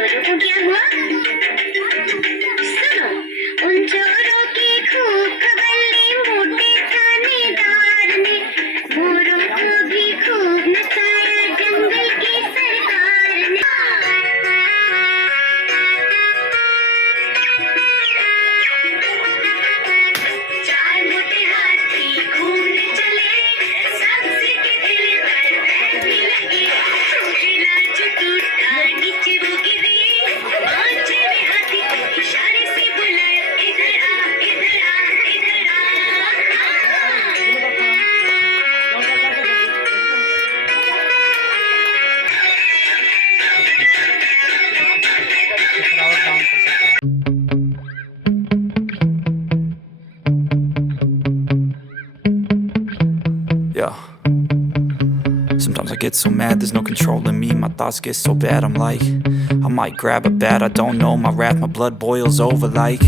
चोरों को क्या हुआ? सुनो, उन चोरों की खूब खबर ली मोटे थानेदार ने, मोरों को भी खूब नचाया जंगल की सरकार ने। चार मोटे हाथी घूमने चले, सबसे के दिल पर बैठने लगे। चोरीला जो टूटा नीचे वो गिरे, पांचवें हाथी को इशारे से बुलाया, इधर आ, इधर आ, इधर आ। Yeah. Sometimes I get so mad, there's no controlling me. My thoughts get so bad, I'm like, I might grab a bat, I don't know. My wrath, my blood boils over like,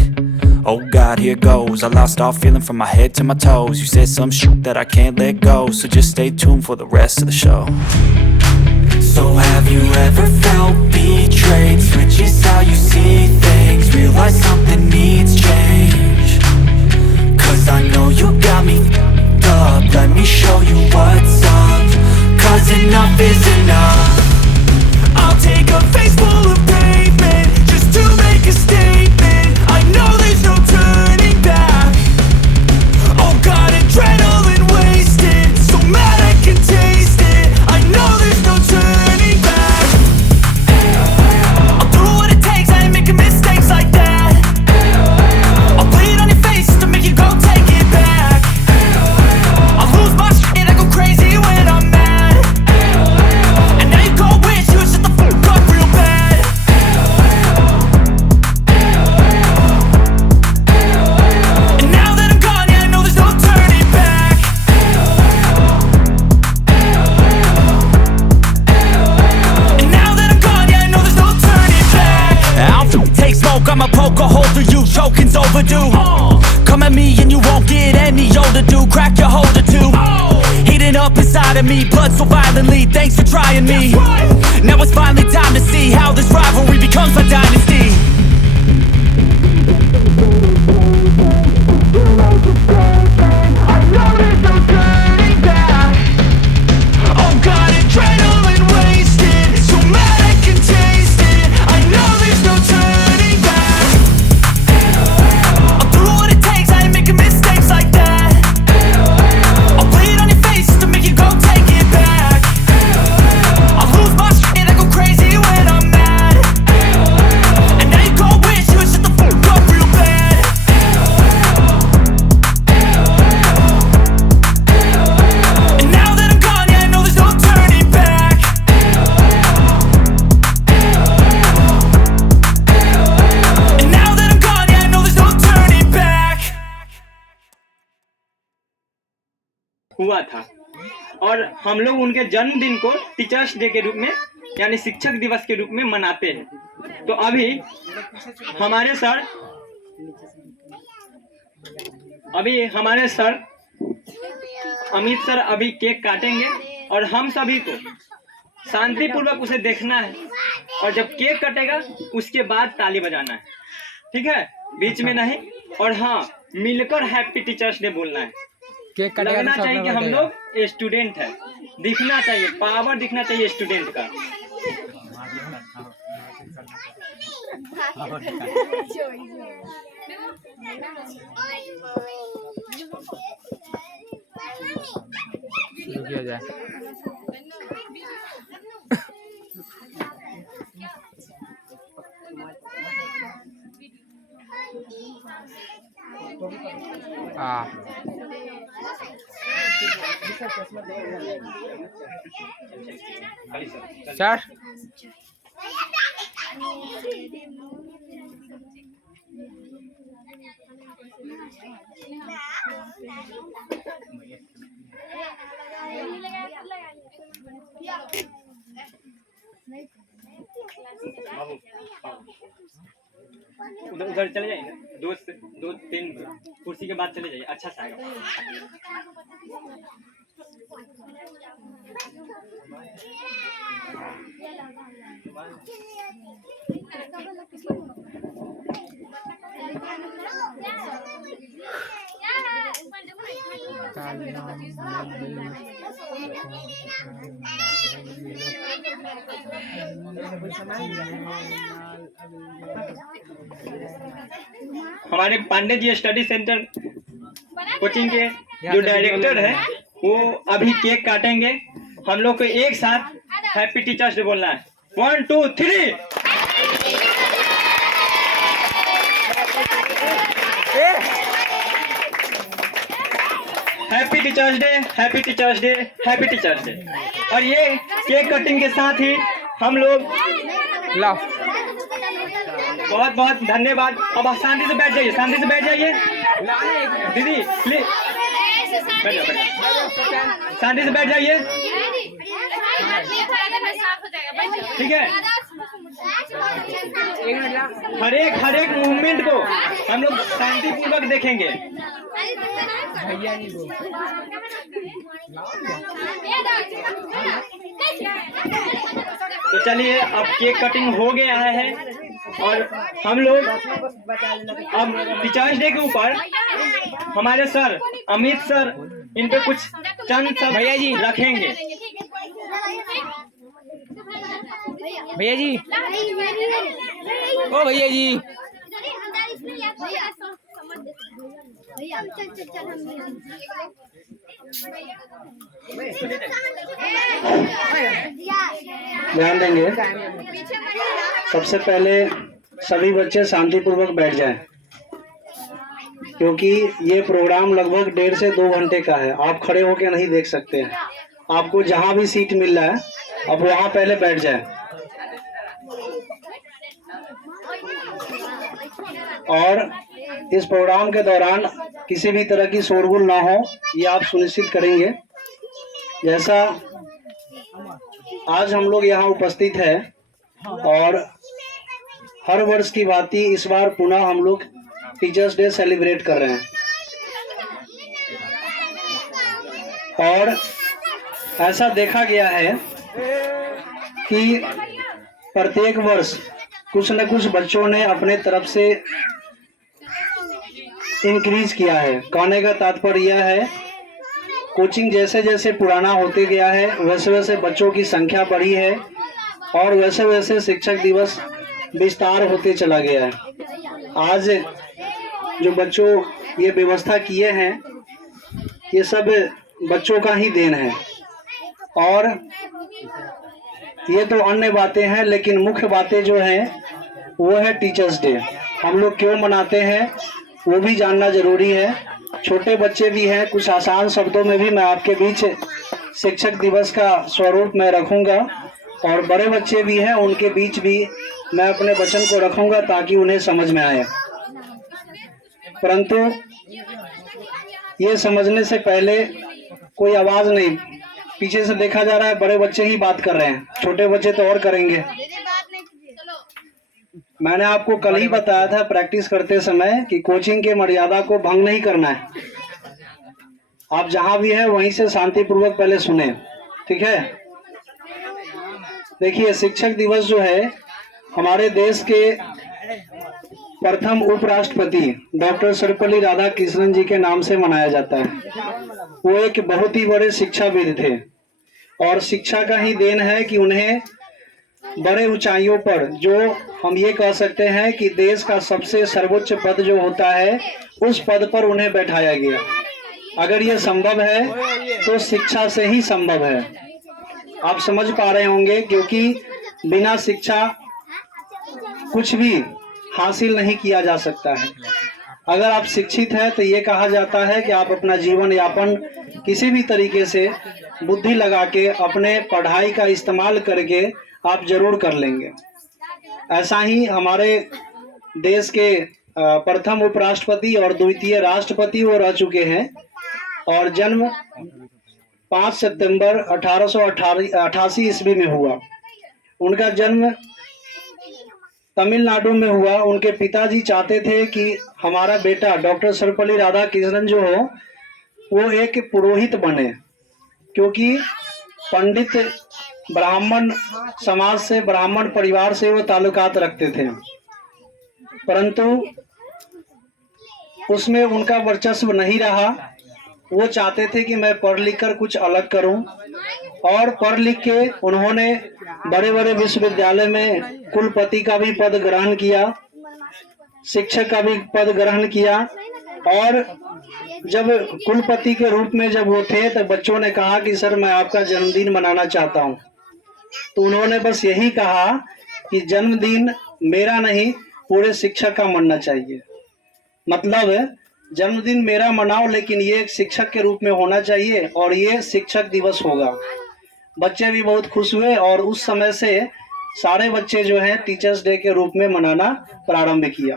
oh God, here goes. I lost all feeling from my head to my toes. You said some shit that I can't let go, so just stay tuned for the rest of the show. So have you ever felt betrayed? Switches how you see things, realize something needs change. Cause I know you got me f***ed up, let me show you what's up. Cause enough is enough. I'll take a face full of pavement just to make a statement. I know there's no turning back. Oh God, adrenaline wasted, so mad I can taste it. I know there's no turning back. I'll do what it takes, I ain't making mistakes like that. I'll bleed on your face to make you go take it back. I'll lose my shit, I go crazy when I'm mad. And now you go wish you would shut the fuck up real bad. And now that I'm gone, yeah, I know there's no turning back. And now that I'm gone, yeah, I know there's no turning back. I don't take smoke, I'ma poke a hole through you, choking's overdue. Come at me and you won't get any older, dude. Crack your holder too. Heating up inside of me, blood so violently. Thanks for trying me. Now it's finally time to see how this rivalry becomes my dynasty. I know there's no turning back. Oh God, adrenaline wasted, so mad I can taste it. I know there's no turning back. I'll do what it takes, I ain't making mistakes like that. I'll bleed on your face to make you go take it back. I'll lose my shit, I go crazy when I'm mad. And now you go wish you would shut the fuck up real bad. And now that I'm gone, yeah, I know there's no turning back. And now that I'm gone, yeah, I know there's no turning back. हुआ था और हम लोग उनके जन्मदिन को teachers day के रूप में यानी शिक्षक दिवस के रूप में मनाते हैं। तो अभी हमारे सर अमित सर अभी केक काटेंगे और हम सभी को शांतिपूर्वक उसे देखना है और जब केक कटेगा उसके बाद ताली बजाना है, ठीक है? बीच में नहीं। और हाँ, मिलकर हैप्पी टीचर्स डे बोलना है। केक कटेगा लगना तो सब चाहिए कि लोग हम बटेगा। लोग स्टूडेंट हैं, दिखना चाहिए, पावर दिखना चाहिए स्टूडेंट का। शुरू किया जाए। सर उधर चले जाइए ना, दो तीन कुर्सी के बाद चले जाइए, अच्छा सा आएगा। हमारे Pandey ji study centre coaching के जो डायरेक्टर है वो अभी केक काटेंगे। हम लोग को एक साथ हैप्पी टीचर्स डे बोलना है। 1 2 3। Happy teachers day, happy teachers day, happy teachers day. और ये केक कटिंग के साथ ही हम लोग लाओ। बहुत बहुत धन्यवाद। अब शांति से बैठ जाइए, शांति से बैठ जाइए। दीदी प्लीज बैठ जाओ, बैठ जाओ। शांति से बैठ जाइए, ठीक है। हर एक मूवमेंट को हम लोग शांतिपूर्वक देखेंगे। भैया जी को तो चलिए, अब केक कटिंग हो गया है और हम लोग अब टीचर्स डे के ऊपर हमारे सर अमित सर इन पे कुछ चंद सब भैया जी रखेंगे। भैया जी, ओ भैया जी, ध्यान देंगे। सबसे पहले सभी बच्चे शांतिपूर्वक बैठ जाएं, क्योंकि ये प्रोग्राम लगभग 1.5 से 2 घंटे का है। आप खड़े होकर नहीं देख सकते हैं। आपको जहां भी सीट मिल रहा है अब वहां पहले बैठ जाएं। और इस प्रोग्राम के दौरान किसी भी तरह की शोरगुल ना हो, ये आप सुनिश्चित करेंगे। जैसा आज हम लोग यहाँ उपस्थित है और हर वर्ष की भांति इस बार पुनः हम लोग टीचर्स डे सेलिब्रेट कर रहे हैं। और ऐसा देखा गया है कि प्रत्येक वर्ष कुछ न कुछ बच्चों ने अपने तरफ से इंक्रीज किया है। कहने का तात्पर्य यह है, कोचिंग जैसे जैसे पुराना होते गया है वैसे वैसे बच्चों की संख्या बढ़ी है और वैसे वैसे शिक्षक दिवस विस्तार होते चला गया है। आज जो बच्चों ये व्यवस्था किए हैं ये सब बच्चों का ही देन है। और ये तो अन्य बातें हैं, लेकिन मुख्य बातें जो हैं वो है टीचर्स डे। हम लोग क्यों मनाते हैं वो भी जानना जरूरी है। छोटे बच्चे भी हैं, कुछ आसान शब्दों में भी मैं आपके बीच शिक्षक दिवस का स्वरूप मैं रखूंगा, और बड़े बच्चे भी हैं उनके बीच भी मैं अपने वचन को रखूंगा ताकि उन्हें समझ में आए। परंतु ये समझने से पहले कोई आवाज नहीं, पीछे से देखा जा रहा है बड़े बच्चे ही बात कर रहे हैं, छोटे बच्चे तो और करेंगे। मैंने आपको कल ही बताया था प्रैक्टिस करते समय कि कोचिंग के मर्यादा को भंग नहीं करना है। आप जहां भी हैं वहीं से शांतिपूर्वक पहले सुने, ठीक है। देखिए, शिक्षक दिवस जो है हमारे देश के प्रथम उपराष्ट्रपति डॉक्टर सर्वपल्ली राधाकृष्णन जी के नाम से मनाया जाता है। वो एक बहुत ही बड़े शिक्षाविद थे और शिक्षा का ही देन है कि उन्हें बड़े ऊंचाइयों पर, जो हम ये कह सकते हैं कि देश का सबसे सर्वोच्च पद जो होता है उस पद पर उन्हें बैठाया गया। अगर ये संभव है तो शिक्षा से ही संभव है। आप समझ पा रहे होंगे, क्योंकि बिना शिक्षा कुछ भी हासिल नहीं किया जा सकता है। अगर आप शिक्षित हैं तो ये कहा जाता है कि आप अपना जीवन यापन किसी भी तरीके से बुद्धि लगा के अपने पढ़ाई का इस्तेमाल करके आप जरूर कर लेंगे। ऐसा ही हमारे देश के प्रथम उपराष्ट्रपति और द्वितीय राष्ट्रपति वो रह चुके हैं और जन्म 5 सितंबर 1888 ईस्वी में हुआ। उनका जन्म तमिलनाडु में हुआ। उनके पिताजी चाहते थे कि हमारा बेटा डॉक्टर सर्वपल्ली राधाकृष्णन जो हो वो एक पुरोहित बने, क्योंकि पंडित ब्राह्मण समाज से, ब्राह्मण परिवार से वो ताल्लुकात रखते थे, परंतु उसमें उनका वर्चस्व नहीं रहा। वो चाहते थे कि मैं पढ़ लिख कर कुछ अलग करूं, और पढ़ लिख के उन्होंने बड़े बड़े विश्वविद्यालय में कुलपति का भी पद ग्रहण किया, शिक्षक का भी पद ग्रहण किया। और जब कुलपति के रूप में जब वो थे तो बच्चों ने कहा कि सर मैं आपका जन्मदिन मनाना चाहता हूं। तो उन्होंने बस यही कहा कि जन्मदिन मेरा नहीं, पूरे शिक्षक का मनना चाहिए। मतलब जन्मदिन मेरा मनाओ, लेकिन ये एक शिक्षक के रूप में होना चाहिए और ये शिक्षक दिवस होगा। बच्चे भी बहुत खुश हुए और उस समय से सारे बच्चे जो हैं टीचर्स डे के रूप में मनाना प्रारंभ किया।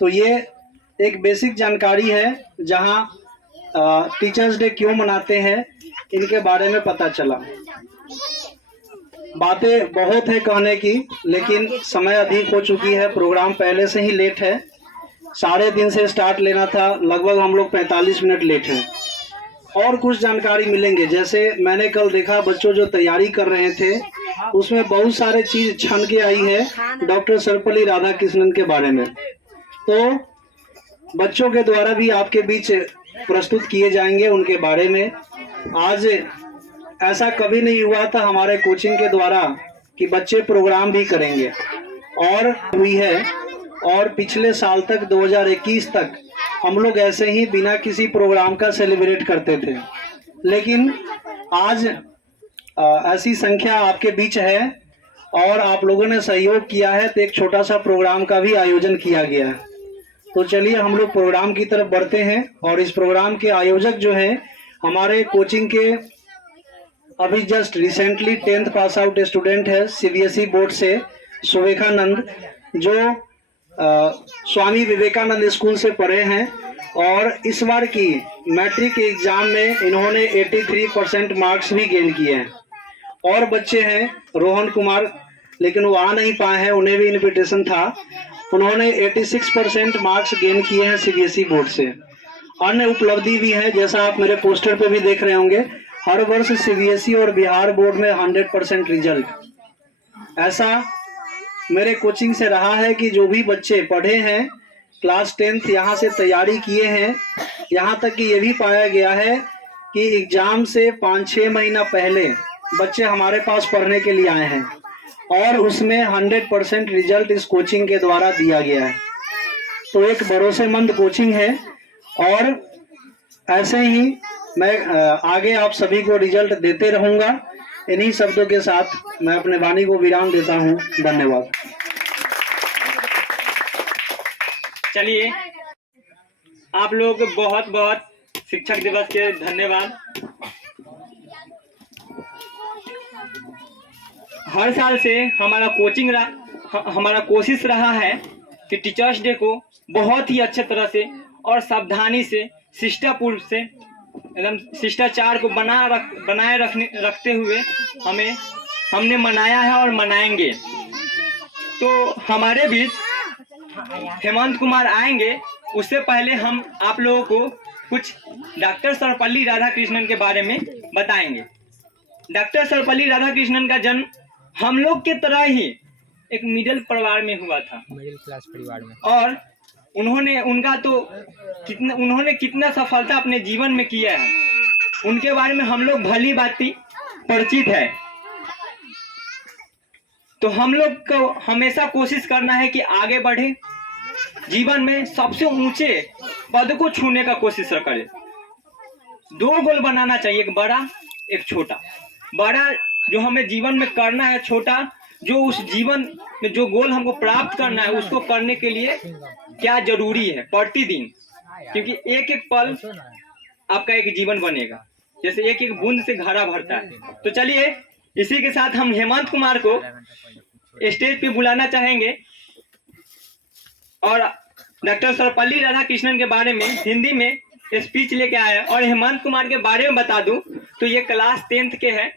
तो ये एक बेसिक जानकारी है, जहां टीचर्स डे क्यों मनाते हैं इनके बारे में पता चला। बातें बहुत है कहने की, लेकिन समय अधिक हो चुकी है, प्रोग्राम पहले से ही लेट है, 3:30 से स्टार्ट लेना था, लगभग हम लोग 45 मिनट लेट हैं। और कुछ जानकारी मिलेंगे, जैसे मैंने कल देखा बच्चों जो तैयारी कर रहे थे उसमें बहुत सारे चीज छन के आई है डॉक्टर सर्वपल्ली राधाकृष्णन के बारे में। तो बच्चों के द्वारा भी आपके बीच प्रस्तुत किए जाएंगे उनके बारे में। आज ऐसा कभी नहीं हुआ था हमारे कोचिंग के द्वारा कि बच्चे प्रोग्राम भी करेंगे, और हुई है। और पिछले साल तक 2021 तक हम लोग ऐसे ही बिना किसी प्रोग्राम का सेलिब्रेट करते थे, लेकिन आज ऐसी संख्या आपके बीच है और आप लोगों ने सहयोग किया है, तो एक छोटा सा प्रोग्राम का भी आयोजन किया गया है। तो चलिए हम लोग प्रोग्राम की तरफ बढ़ते हैं। और इस प्रोग्राम के आयोजक जो है हमारे कोचिंग के अभी just recently 10th pass out student है सीबीएसई बोर्ड से, सुवेखानंद, जो स्वामी विवेकानंद स्कूल से पढ़े हैं और इस बार की मैट्रिक एग्जाम में इन्होंने 83% मार्क्स भी गेन किए हैं। और बच्चे हैं रोहन कुमार, लेकिन वो आ नहीं पाए हैं, उन्हें भी इन्विटेशन था, उन्होंने 86% मार्क्स गेन किए हैं सीबीएसई बोर्ड से। अन्य उपलब्धि भी है, जैसा आप मेरे पोस्टर पे भी देख रहे होंगे, हर वर्ष सीबीएसई और बिहार बोर्ड में 100% रिजल्ट। ऐसा मेरे कोचिंग से रहा है कि जो भी बच्चे पढ़े हैं क्लास 10th यहाँ से तैयारी किए हैं, यहाँ तक कि ये भी पाया गया है कि एग्जाम से 5-6 महीना पहले बच्चे हमारे पास पढ़ने के लिए आए हैं और उसमें 100% रिजल्ट इस कोचिंग के द्वारा दिया गया है। तो एक भरोसेमंद कोचिंग है और ऐसे ही मैं आगे आप सभी को रिजल्ट देते रहूंगा। इन्हीं शब्दों के साथ मैं अपने वाणी को विराम देता हूं। धन्यवाद। चलिए, आप लोग बहुत बहुत शिक्षक दिवस के धन्यवाद। हर साल से हमारा कोशिश रहा है कि टीचर्स डे को बहुत ही अच्छे तरह से और सावधानी से, शिष्टापूर्व से, एकदम शिष्टाचार को बनाए रखते हुए हमने मनाया है और मनाएंगे। तो हमारे बीच हेमंत कुमार आएंगे, उससे पहले हम आप लोगों को कुछ डॉक्टर सर्वपल्ली राधाकृष्णन के बारे में बताएंगे। डॉक्टर सर्वपल्ली राधाकृष्णन का जन्म हम लोग के तरह ही एक मिडिल परिवार में हुआ था, मिडिल क्लास परिवार में, और उन्होंने कितना सफलता अपने जीवन में किया है, उनके बारे में हम लोग भली भांति परिचित है। तो हम लोग को हमेशा कोशिश करना है कि आगे बढ़े, जीवन में सबसे ऊंचे पद को छूने का कोशिश करें। 2 गोल बनाना चाहिए, एक बड़ा एक छोटा। बड़ा जो हमें जीवन में करना है, छोटा जो उस जीवन में जो गोल हमको प्राप्त करना है उसको करने के लिए क्या जरूरी है प्रतिदिन, क्योंकि एक एक पल आपका एक जीवन बनेगा, जैसे एक एक बूंद से घड़ा भरता है। तो चलिए, इसी के साथ हम हेमंत कुमार को स्टेज पे बुलाना चाहेंगे और डॉक्टर सर्वपल्ली राधाकृष्णन के बारे में हिंदी में स्पीच लेके आए। और हेमंत कुमार के बारे में बता दूं तो ये क्लास 10th के हैं।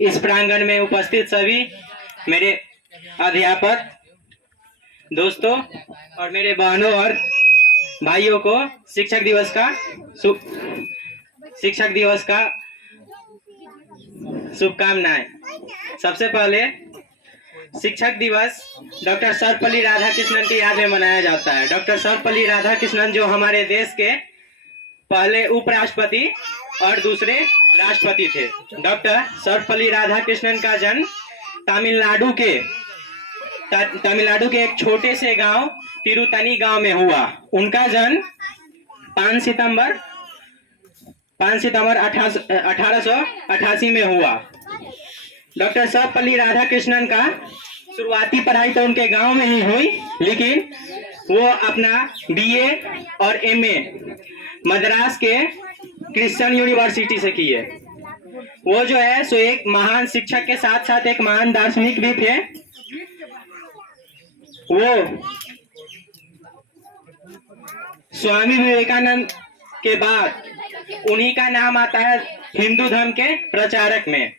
इस प्रांगण में उपस्थित सभी मेरे अध्यापक, दोस्तों और मेरे बहनों और भाइयों को शिक्षक दिवस का शुभकामनाएं। सबसे पहले शिक्षक दिवस डॉक्टर सर्वपल्ली राधाकृष्णन की याद में मनाया जाता है। डॉक्टर सर्वपल्ली राधाकृष्णन जो हमारे देश के पहले उपराष्ट्रपति और दूसरे राष्ट्रपति थे। डॉक्टर सर्वपल्ली राधाकृष्णन का जन्म तमिलनाडु के एक छोटे से गांव तिरुतनी गांव में हुआ। उनका जन्म 5 सितंबर 1888 में हुआ। डॉक्टर सर्वपल्ली राधाकृष्णन का शुरुआती पढ़ाई तो उनके गांव में ही हुई, लेकिन वो अपना बीए और एमए मद्रास के क्रिश्चियन यूनिवर्सिटी से किए। वो जो है सो एक महान शिक्षक के साथ साथ एक महान दार्शनिक भी थे। वो स्वामी विवेकानंद के बाद उन्हीं का नाम आता है हिंदू धर्म के प्रचारक में।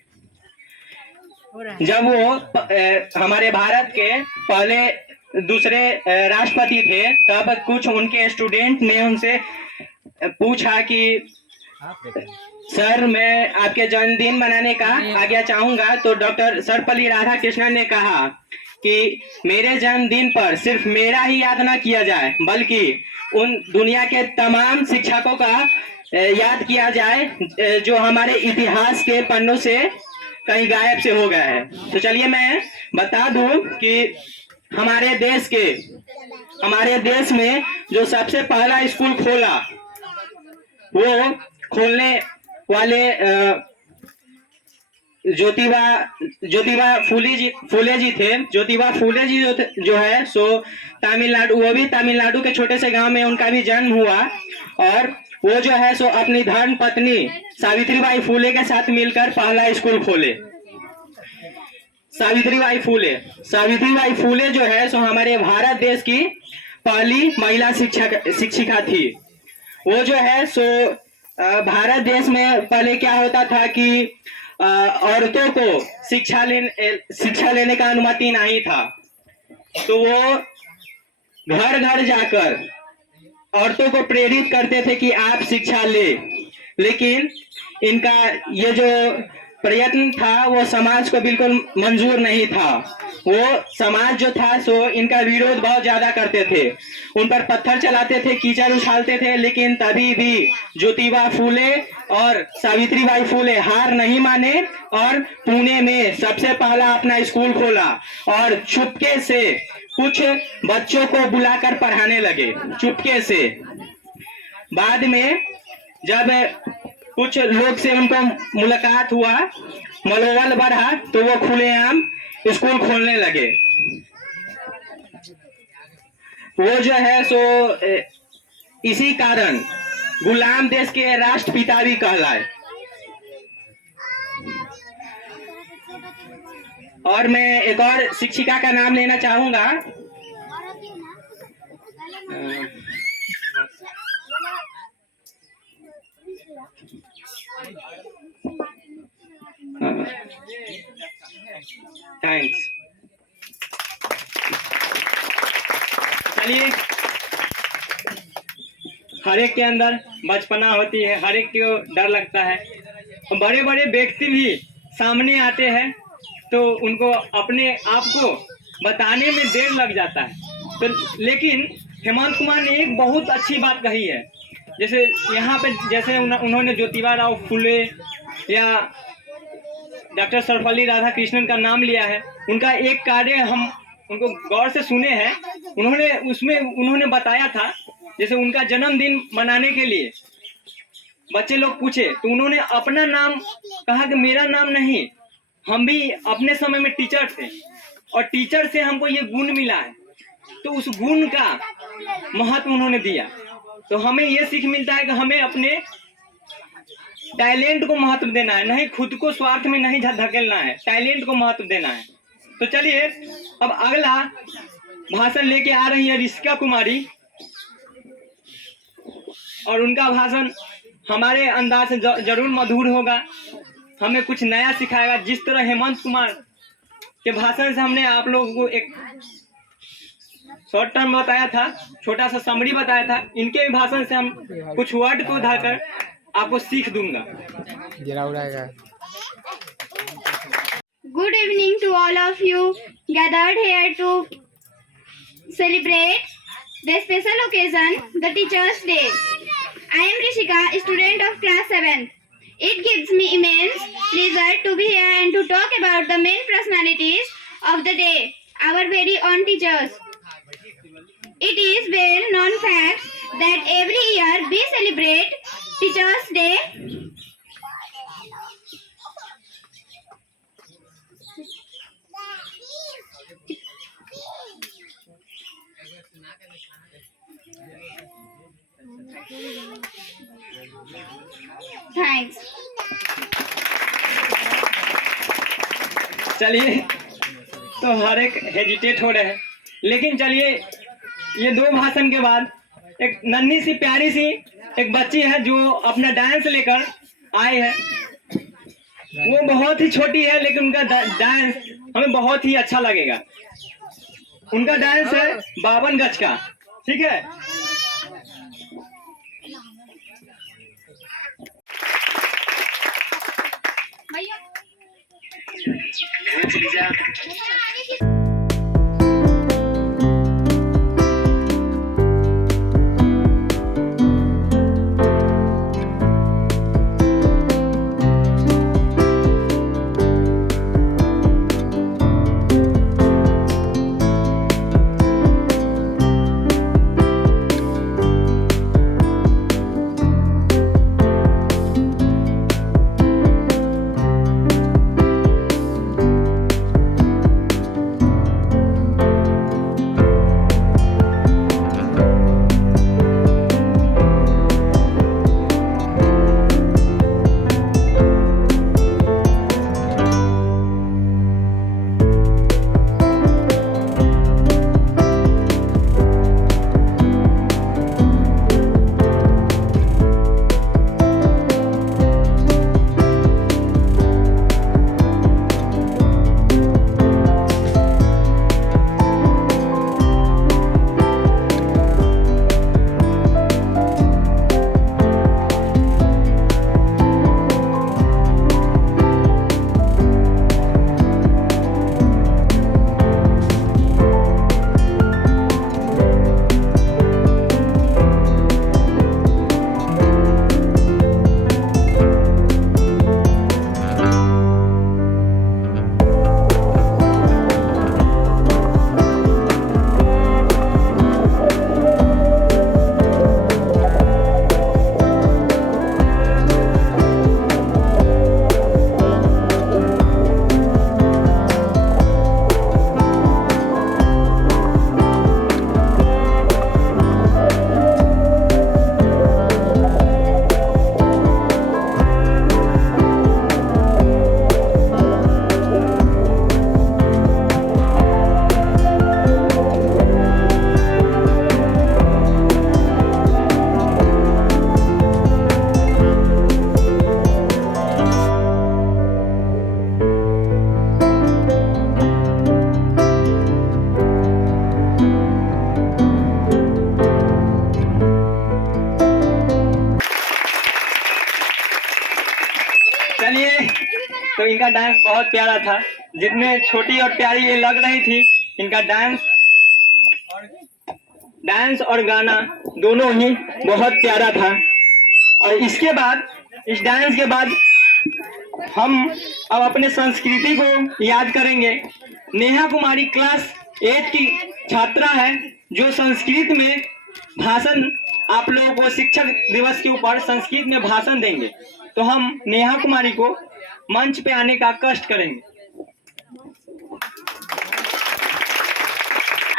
जब वो हमारे भारत के पहले दूसरे राष्ट्रपति थे, तब कुछ उनके स्टूडेंट ने उनसे पूछा कि सर मैं आपके जन्मदिन मनाने का आज्ञा चाहूंगा। तो डॉक्टर सर्वपल्ली राधाकृष्णन ने कहा कि मेरे जन्मदिन पर सिर्फ मेरा ही याद ना किया जाए, बल्कि उन दुनिया के तमाम शिक्षकों का याद किया जाए जो हमारे इतिहास के पन्नों से कहीं गायब से हो गया है। तो चलिए मैं बता दूं कि हमारे देश में जो सबसे पहला स्कूल खोला, वो खोलने वाले ज्योतिबा फूले जी थे। ज्योतिबा फूले जी जो है सो वो भी तमिलनाडु के छोटे से गांव में उनका भी जन्म हुआ। और वो जो है सो अपनी धर्म पत्नी सावित्रीबाई फूले के साथ मिलकर पहला स्कूल खोले। सावित्रीबाई फूले जो है सो हमारे भारत देश की पहली महिला शिक्षिका थी। वो जो है सो भारत देश में पहले क्या होता था कि औरतों को शिक्षा लेने का अनुमति नहीं था, तो वो घर घर जाकर औरतों को प्रेरित करते थे कि आप शिक्षा ले। लेकिन इनका ये जो प्रयत्न था वो समाज को बिल्कुल मंजूर नहीं था। वो समाज जो था सो इनका विरोध बहुत ज्यादा करते थे, उन पर पत्थर चलाते थे, कीचड़ उछालते थे। लेकिन तभी भी ज्योतिबा फूले और सावित्रीबाई फूले हार नहीं माने और पुणे में सबसे पहला अपना स्कूल खोला और चुपके से कुछ बच्चों को बुलाकर पढ़ाने लगे, चुपके से। बाद में जब कुछ लोग से उनको मुलाकात हुआ, मनोबल बढ़ा, तो वो खुलेआम स्कूल खोलने लगे। वो जो है सो इसी कारण गुलाम देश के राष्ट्रपिता भी कहलाए। और मैं एक और शिक्षिका का नाम लेना चाहूंगा। थैंक्स। चलिए, हर एक के अंदर बचपना होती है, हर एक को डर लगता है। बड़े बड़े व्यक्ति भी सामने आते हैं तो उनको अपने आप को बताने में देर लग जाता है। तो लेकिन हेमंत कुमार ने एक बहुत अच्छी बात कही है। जैसे यहाँ पे जैसे उन्होंने ज्योतिबा राव फूले या डॉक्टर सर्वपल्ली राधाकृष्णन का नाम लिया है, उनका एक कार्य हम उनको गौर से सुने हैं। उन्होंने बताया था, जैसे उनका जन्मदिन मनाने के लिए बच्चे लोग पूछे तो उन्होंने अपना नाम कहा कि मेरा नाम नहीं, हम भी अपने समय में टीचर थे और टीचर से हमको ये गुण मिला है, तो उस गुण का महत्व उन्होंने दिया। तो हमें ये सीख मिलता है कि हमें अपने टैलेंट को महत्व देना है, नहीं खुद को स्वार्थ में नहीं धकेलना है, टैलेंट को महत्व देना है। तो चलिए अब अगला भाषण लेके आ रही है ऋषिका कुमारी, और उनका भाषण हमारे अंदाज से जरूर मधुर होगा, हमें कुछ नया सिखाएगा। जिस तरह हेमंत कुमार के भाषण से हमने आप लोगों को एक शॉर्ट टर्म बताया था, छोटा सा समरी बताया था। इनके भी भाषण से हम कुछ वर्ड को उधाकर आपको सीख दूंगा। गिरा उड़ाएगा। Good evening to all of you gathered here to celebrate the special occasion, the Teachers' Day. I am Rishika, student of class 7th. It gives me immense pleasure to be here and to talk about the main personalities of the day, our very own teachers. It is well known fact that every year we celebrate Teachers' Day. Thanks. चलिए, तो हर एक hesitate हो रहे हैं, लेकिन चलिए ये दो भाषण के बाद एक नन्ही सी प्यारी सी एक बच्ची है जो अपना डांस लेकर आई है। वो बहुत ही छोटी है लेकिन उनका डांस हमें बहुत ही अच्छा लगेगा। उनका डांस है 52 गज का, ठीक है। तो इनका डांस बहुत प्यारा था। जितने छोटी और प्यारी ये लग रही थी, इनका डांस और गाना दोनों ही बहुत प्यारा था। और इसके बाद, इस डांस के बाद हम अब अपने संस्कृति को याद करेंगे। नेहा कुमारी क्लास 8 की छात्रा है जो संस्कृत में भाषण आप लोगों को शिक्षक दिवस के ऊपर संस्कृत में भाषण देंगे। तो हम नेहा कुमारी को मंच पे आने का कष्ट करेंगे।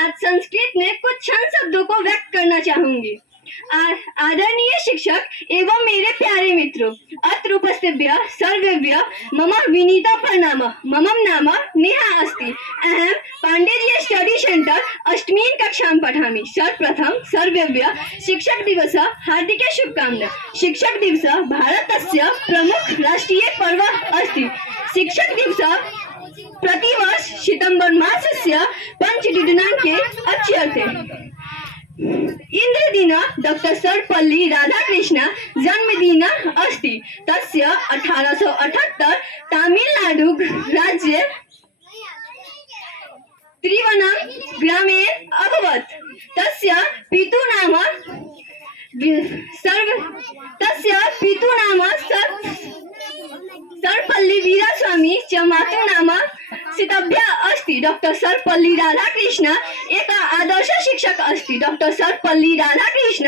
आज संस्कृत में कुछ छंद शब्दों को व्यक्त करना चाहूंगी। आदरणीय शिक्षक एवं मेरे प्यारे मित्रों, अत्र उपस्थितेभ्य सर्वेभ्य मम विनीता प्रणाम। ममम नाम नेहा अस्ति। अहम पांडेय स्टडी सेंटर 8मीं कक्षां पठामि। सर्वप्रथम सर्वेभ्य शिक्षक दिवस हार्दिक शुभकामना। शिक्षक दिवस भारतस्य प्रमुख राष्ट्रीय पर्व अस्ति। शिक्षक दिवस प्रतिवर्ष सितंबर मासस्य पंचदिनाङ्के आचर्यते। इन्द्रदिन डॉक्टर सर्वपल्ली राधाकृष्ण जन्मदिन अस्ति। तस्य 1878 तमिलनाडु राज्ये त्रिवणं ग्रामे अभवत्। तस्य पितुः नाम सर्वपल्ली वीरास्वामी च मातुः नाम सीताभ्या अस्ति। डॉक्टर सर्वपल्ली राधाकृष्ण एक आदर्श शिक्षक अस्ति। डॉक्टर सर्वपल्ली राधाकृष्ण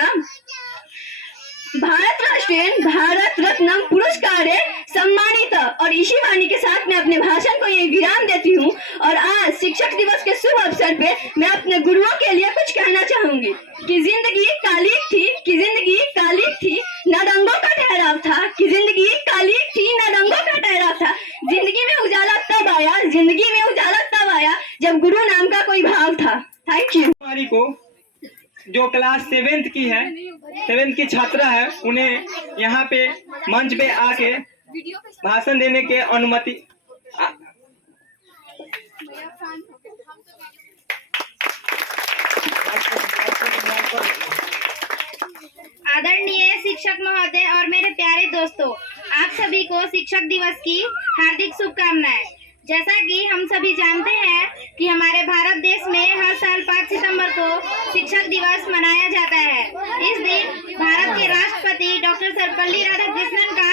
भारत रत्न पुरस्कार सम्मानित। और इसी वाणी के साथ मैं अपने भाषण को यही विराम देती हूँ। और आज शिक्षक दिवस के शुभ अवसर पे मैं अपने गुरुओं के लिए कुछ कहना चाहूंगी कि जिंदगी कालिक थी न रंगों का ठहराव था, कि जिंदगी कालिक थी न रंगों का ठहराव था। जिंदगी में उजाला तब आया जब गुरु नाम का कोई भाव था। Thank you. हमारी को जो क्लास 7th की है, 7th की छात्रा है, उन्हें यहाँ पे मंच पे आके भाषण देने के अनुमति। आदरणीय शिक्षक महोदय और मेरे प्यारे दोस्तों, आप सभी को शिक्षक दिवस की हार्दिक शुभकामनाएं। जैसा कि हम सभी जानते हैं कि हमारे भारत देश में हर साल 5 सितंबर को शिक्षक दिवस मनाया जाता है। इस दिन भारत के राष्ट्रपति डॉक्टर सर्वपल्ली राधाकृष्णन का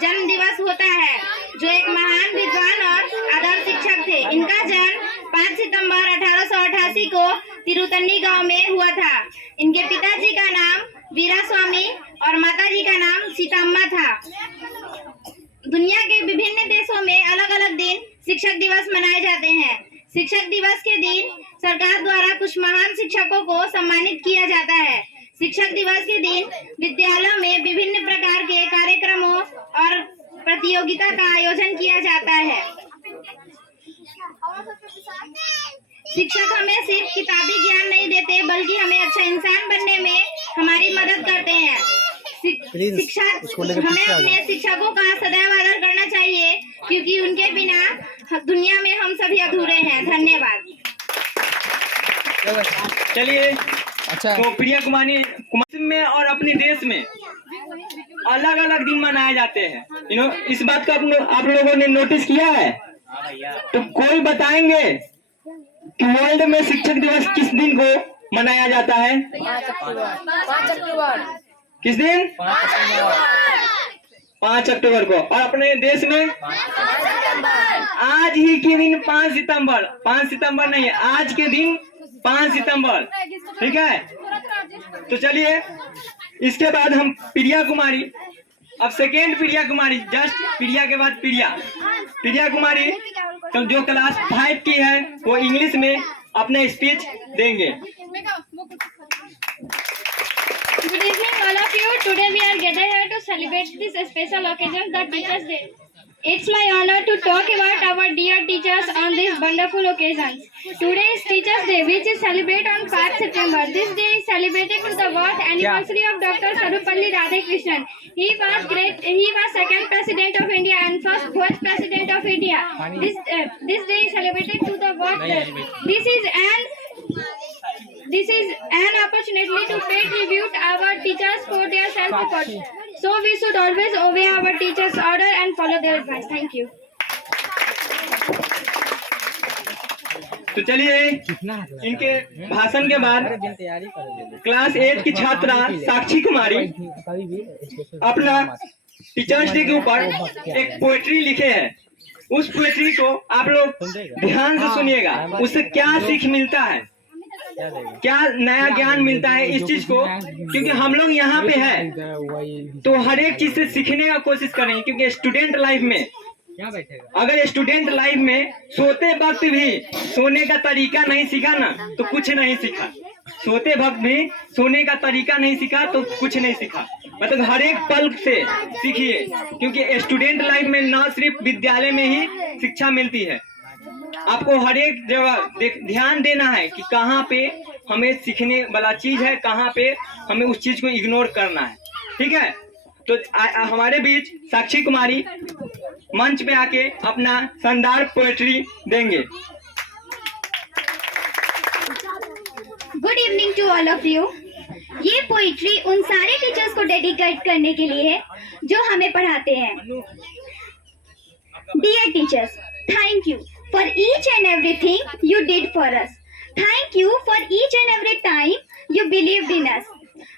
जन्म दिवस होता है, जो एक महान विद्वान और आदर्श शिक्षक थे। इनका जन्म 5 सितंबर 1888 को तिरुतन्नी गांव में हुआ था। इनके पिताजी का नाम वीरास्वामी और माताजी का नाम सीताम्मा था। दुनिया के विभिन्न देशों में अलग अलग दिन शिक्षक दिवस मनाए जाते हैं। शिक्षक दिवस के दिन सरकार द्वारा कुछ महान शिक्षकों को सम्मानित किया जाता है। शिक्षक दिवस के दिन विद्यालयों में विभिन्न प्रकार के कार्यक्रमों और प्रतियोगिता का आयोजन किया जाता है। शिक्षक हमें सिर्फ किताबी ज्ञान नहीं देते, बल्कि हमें अच्छा इंसान बनने में हमारी मदद करते हैं। हमें अपने शिक्षकों का सदैव आदर करना चाहिए, क्योंकि उनके बिना दुनिया में हम सभी अधूरे हैं। धन्यवाद। चलिए, तो प्रिया कुमारी में और अपने देश में अलग अलग दिन मनाए जाते हैं। इस बात का आप लोगों ने नोटिस किया है? तो कोई बताएंगे कि वर्ल्ड में शिक्षक दिवस किस दिन को मनाया जाता है? 5 अक्टूबर। किस दिन? 5 अक्टूबर को। और अपने देश में आज ही के दिन 5 सितंबर। 5 सितंबर नहीं, आज के दिन 5 सितंबर। ठीक है, तो चलिए, इसके बाद हम प्रिया कुमारी, अब सेकेंड प्रिया कुमारी, जस्ट प्रिया के बाद प्रिया कुमारी तो जो क्लास 5 की है, वो इंग्लिश में अपना स्पीच देंगे। Good evening, all of you. Today we are gathered here to celebrate this special occasion, the Teachers' Day. It's my honor to talk about our dear teachers on this wonderful occasion. Today is Teachers' Day, which is celebrated on 5 September. This day is celebrated with the birth anniversary of Dr. Sarvepalli Radhakrishnan. He was second President of India and first Vice President of India. This day is celebrated to the birth. This is an opportunity to pay tribute our teachers for their self-effort. So we should always obey our teachers' order and follow their advice. Thank you. तो चलिए, इनके भाषण के बाद class 8 की छात्रा साक्षी कुमारी अपना teachers day के ऊपर एक पोएट्री लिखे हैं। उस पोएट्री को आप लोग ध्यान से सुनिएगा, उससे क्या सीख मिलता है, क्या नया ज्ञान मिलता है इस चीज को। क्योंकि हम लोग यहाँ पे है तो हर एक चीज से सीखने का कोशिश करें। क्योंकि स्टूडेंट लाइफ में, अगर स्टूडेंट लाइफ में सोते वक्त भी सोने का तरीका नहीं सीखा ना, तो कुछ नहीं सीखा। सोते वक्त भी सोने का तरीका नहीं सीखा तो कुछ नहीं सीखा। मतलब हर एक पल से सीखिए, क्योंकि स्टूडेंट लाइफ में न सिर्फ विद्यालय में ही शिक्षा मिलती है, आपको हर एक जगह ध्यान देना है कि कहाँ पे हमें सीखने वाला चीज है, कहाँ पे हमें उस चीज को इग्नोर करना है। ठीक है, तो हमारे बीच साक्षी कुमारी मंच पे आके अपना शानदार पोएट्री देंगे। Good evening to all of you. ये पोइट्री उन सारे टीचर्स को डेडिकेट करने के लिए है जो हमें पढ़ाते हैं। Dear teachers, thank you for each and everything you did for us. Thank you for each and every time you believed in us.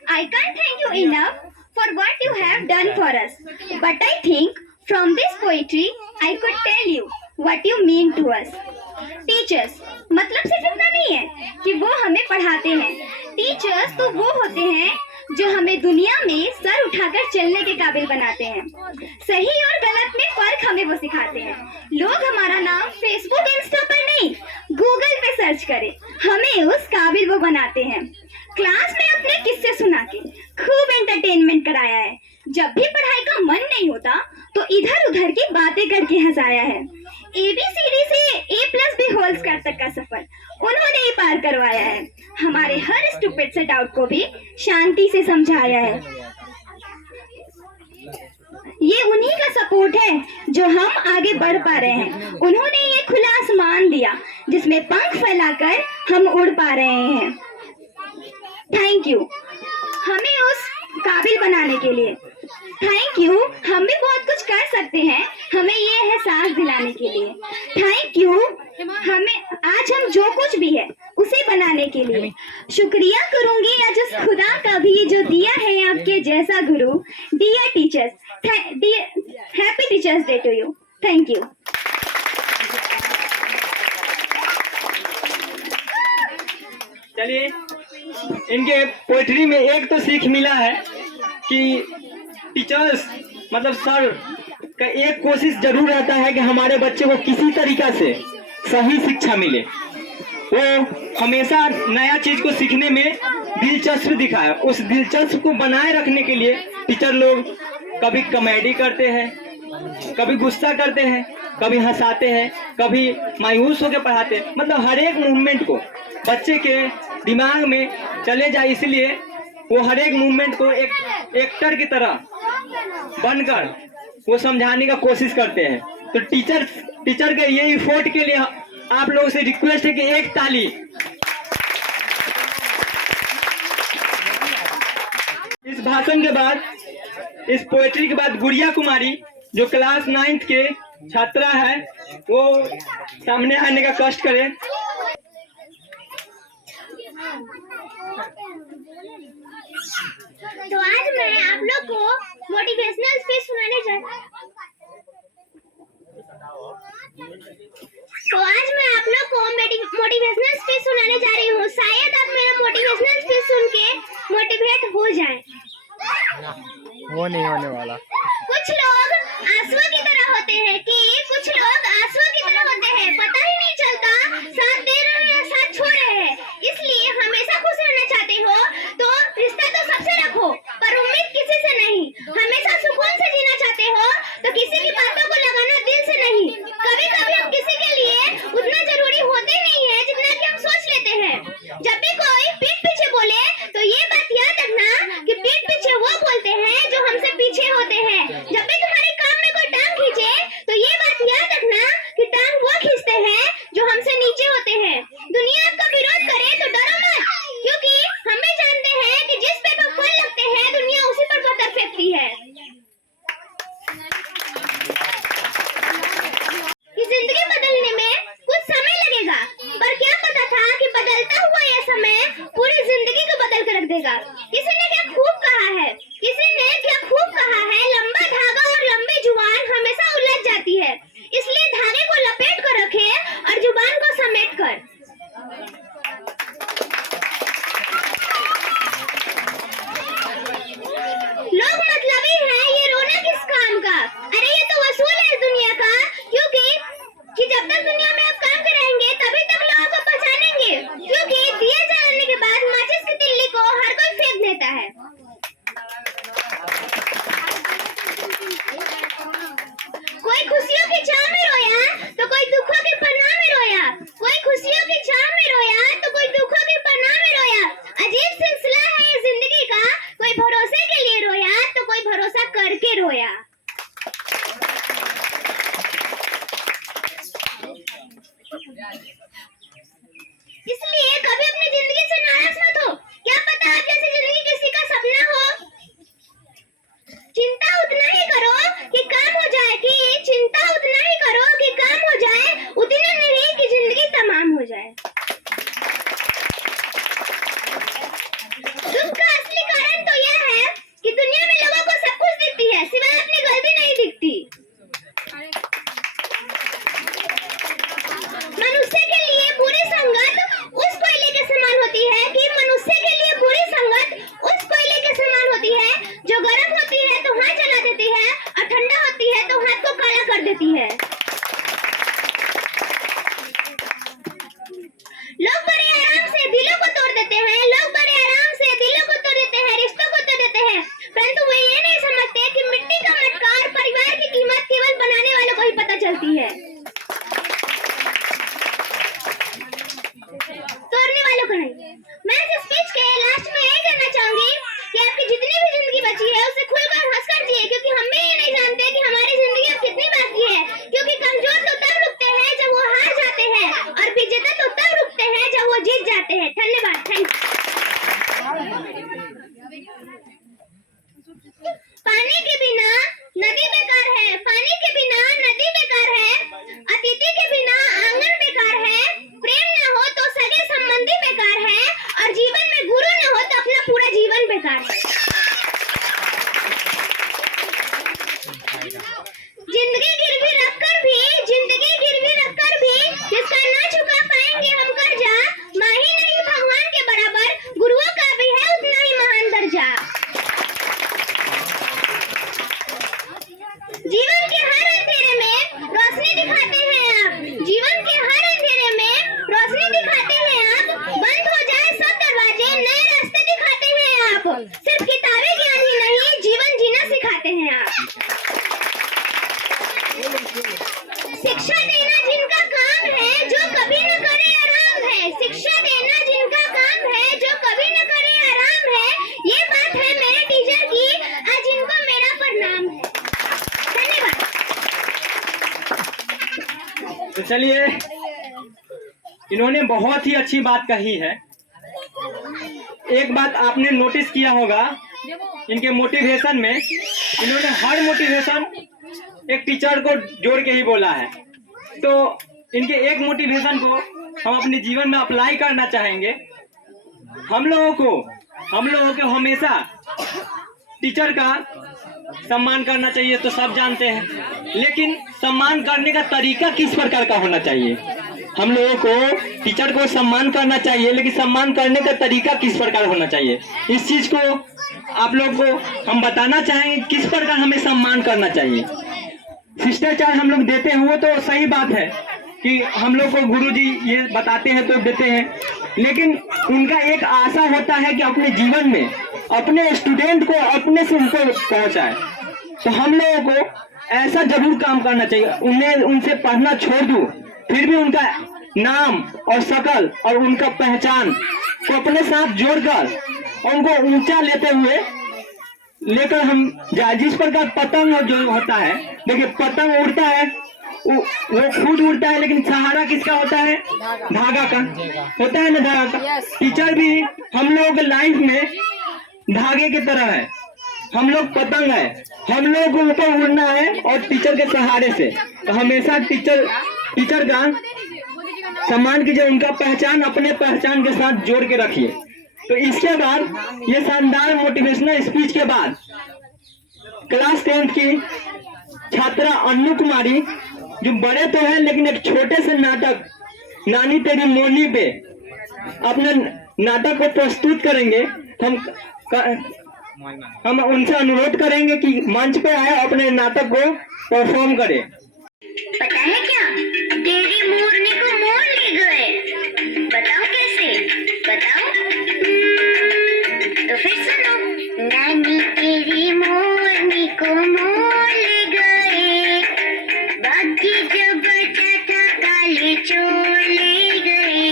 I can't thank you enough for what you have done for us. But I think from this poetry I could tell you what you mean to us. Teachers मतलब सिर्फ इतना नहीं है कि वो हमें पढ़ाते हैं। टीचर्स तो वो होते हैं जो हमें दुनिया में सर उठाकर चलने के काबिल बनाते हैं। सही और गलत में फर्क हमें वो सिखाते हैं। लोग हमारा नाम फेसबुक इंस्टा पर नहीं, गूगल पे सर्च करें, हमें उस काबिल वो बनाते हैं। क्लास में अपने किस्से सुना के खूब एंटरटेनमेंट कराया है। जब भी पढ़ाई का मन नहीं होता तो इधर उधर की बातें करके हंसाया है। ABCD से A+B होल स्क्वायर तक का सफर उन्होंने ही पार करवाया है। हमारे हर स्टूपिड से डाउट को भी शांति से समझाया है। ये उन्हीं का सपोर्ट है जो हम आगे बढ़ पा रहे हैं। उन्होंने ये खुला आसमान दिया जिसमें पंख फैलाकर हम उड़ पा रहे हैं। थैंक यू हमें उस काबिल बनाने के लिए। थैंक यू हम भी बहुत कुछ कर सकते हैं हमें ये एहसास दिलाने के लिए। थैंक यू हमें आज हम जो कुछ भी है उसे बनाने के लिए। शुक्रिया करूंगी आज उस खुदा का भी जो दिया है आपके जैसा गुरु। Dear teachers, happy teachers day to you. Thank you. चलिए, इनके पोएट्री में एक तो सीख मिला है कि टीचर्स मतलब सर का एक कोशिश जरूर रहता है कि हमारे बच्चे को किसी तरीका से सही शिक्षा मिले। वो हमेशा नया चीज को सीखने में दिलचस्प दिखाया। उस दिलचस्प को बनाए रखने के लिए टीचर लोग कभी कॉमेडी करते हैं, कभी गुस्सा करते हैं, कभी हंसाते हैं, कभी मायूस होकर पढ़ाते हैं। मतलब हर एक मूवमेंट को बच्चे के दिमाग में चले जाए, इसलिए वो हर एक मूवमेंट को एक एक्टर की तरह बनकर वो समझाने का कोशिश करते हैं। तो टीचर के ये एफर्ट के लिए आप लोगों से रिक्वेस्ट है कि एक ताली। इस भाषण के बाद, इस पोएट्री के बाद गुड़िया कुमारी जो क्लास 9th के छात्रा है वो सामने आने का कष्ट करे। तो आज मैं आप लोग को मोटिवेशनल स्पीच सुनाने जा रही हूँ। शायद आप मेरा मोटिवेशनल स्पीच सुन के मोटिवेट हो जाए। वो नहीं होने वाला। कुछ लोग आंसुओं की तरह होते हैं पता ही नहीं चलता साथ दे रहे हैं या साथ छोड़ रहे हैं। इसलिए हमेशा खुश रहना चाहते हो तो रिश्ता तो सबसे रखो पर उम्मीद किसी से नहीं। हमेशा सुकून से जीना चाहते हो तो किसी की बातों को लगाना दिल से नहीं। कभी कभी हम किसी के लिए उतना जरूरी होते नहीं है जितना कि हम सोच लेते हैं। जब भी कोई पीठ पीछे बोले तो ये बात याद रखना कि पीठ पीछे वो बोलते हैं जो हमसे पीछे होते हैं। जब भी तुम्हारे काम में कोई टांग खींचे तो ये बात याद रखना कि टांग वो खींचते हैं जो हमसे नीचे होते हैं। दुनिया आपका विरोध करे तो डरो मत, क्योंकि हम भी जानते हैं कि जिस पे फल लगते हैं दुनिया उसी पर पत्थर फेंकती है। ये जिंदगी बदलने में कुछ समय लगेगा, पर क्या पता था कि बदलता हुआ यह समय पूरी जिंदगी को बदल कर रख देगा। किसी ने क्या खूब कहा है, लंबा धागा और लंबी जुबान हमेशा उलझ जाती है। इसलिए धागे को लपेट कर रखें और जुबान को समेट कर। लोग मतलबी हैं, ये रोना किस काम का? अरे ये तो वसूल है इस दुनिया का, क्योंकि जब तक दुनिया में आप काम करेंगे तभी तक लोग आपको पहचानेंगे। क्योंकि दिए जलाने के बाद माचिस की तिल्ली को हर कोई फेंक देता है। कोई खुशियों की छाव में रोया तो कोई दुखों की पनाह में रोया। कोई खुशियों की छाव में रोया तो कोई दुखों की पनाह में रोया। अजीब सिलसिला है ये जिंदगी का, कोई भरोसे के लिए रोया तो कोई भरोसा करके रोया। पानी के बिना नदी बेकार है, पानी के बिना नदी बेकार है, अतिथि के बिना आंगन बेकार है, प्रेम न हो तो सगे संबंधी बेकार है, और जीवन में गुरु न हो तो अपना पूरा जीवन बेकार है। जिंदगी गिरवी रखकर भी जिसका ना चुका पाएंगे हम कर्जा, माही नहीं भगवान के बराबर, गुरुओं का भी है उतना ही महान दर्जा। जीवन के हर अंधेरे में रोशनी दिखाते हैं आप, जीवन के हर अंधेरे में रोशनी दिखाते हैं आप, बंद हो जाए सब दरवाजे नए रास्ते दिखाते हैं आप, सिर्फ किताबी ज्ञान ही नहीं जीवन जीना सिखाते हैं आप। शिक्षा देना जिनका काम है जो कभी न करे आराम है, शिक्षा देना जिनका काम है जो कभी न करे आराम है, ये बात है मेरे टीचर की, आज इनको मेरा प्रणाम है। धन्यवाद। तो चलिए, इन्होंने बहुत ही अच्छी बात कही है। एक बात आपने नोटिस किया होगा, इनके मोटिवेशन में इन्होंने हर मोटिवेशन एक टीचर को जोड़ के ही बोला है। तो इनके एक मोटिवेशन को हम अपने जीवन में अप्लाई करना चाहेंगे। हम लोगों को हमेशा टीचर का सम्मान करना चाहिए, तो सब जानते हैं, लेकिन सम्मान करने का तरीका किस प्रकार का होना चाहिए। हम लोगों को टीचर को सम्मान करना चाहिए, लेकिन सम्मान करने का तरीका किस प्रकार होना चाहिए, इस चीज को आप लोग को हम बताना चाहेंगे, किस प्रकार हमें सम्मान करना चाहिए। शिष्टाचार हम लोग देते हैं, वो तो सही बात है कि हम लोग को गुरुजी ये बताते हैं तो देते हैं, लेकिन उनका एक आशा होता है कि अपने जीवन में अपने स्टूडेंट को अपने से ऊपर पहुंचाए। तो हम लोगों को ऐसा जरूर काम करना चाहिए, उन्हें उनसे पढ़ना छोड़ दूं, फिर भी उनका नाम और शकल और उनका पहचान को अपने साथ जोड़कर उनको ऊंचा लेकर हम जिस प्रकार पतंग जो होता है, देखिए पतंग उड़ता है, वो खुद उड़ता है, लेकिन सहारा किसका होता है, धागा का होता है ना, धागा का। टीचर भी हम लोगों के लाइफ में धागे की तरह है, हम लोग पतंग है, हम लोग को ऊपर उड़ना है और टीचर के सहारे से। तो हमेशा टीचर का सम्मान कीजिए, उनका पहचान अपने पहचान के साथ जोड़ के रखिए। तो इसके बाद ये शानदार मोटिवेशनल स्पीच के बाद क्लास 10th की छात्रा अन्नू कुमारी, जो बड़े तो है लेकिन एक छोटे से नाटक नानी तेरी मोनी पे अपने नाटक को प्रस्तुत करेंगे। हम उनसे अनुरोध करेंगे कि मंच पे आए, अपने नाटक को परफॉर्म करें। पता है क्या, तेरी मोरनी को मोर ले गए, बताओ कैसे, बताओ। तो फिर सुनो। नानी तेरी मोरनी को मोर ले गए, बाकी जो बचा था काले चोर ले गए।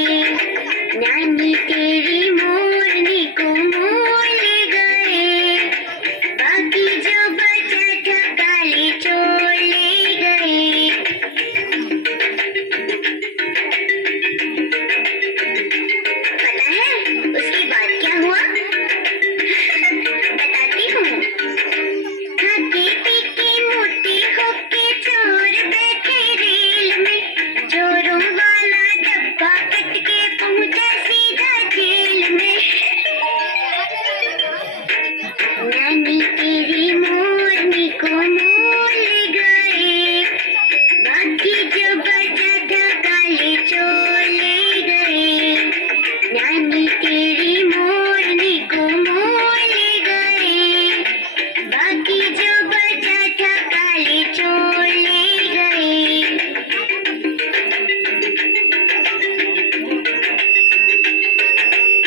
नानी तेरी मोरनी को मोर ले गए, बाकी जो बचा था काले चोर ले गए। पता है उसके बाद क्या हुआ? बताती हूँ। खाते पीते मोटे होके चोर बैठे रेल में, चोरों वाला डब्बा कट के पहुंचा सीधा जेल में। नानी तेरी मोरनी को मोर ले गए, बाकी जो बचा था काले चोर ले गए। नानी तेरी मोरनी को मोर ले गए, बाकी जो बचा था काले चोर ले गए।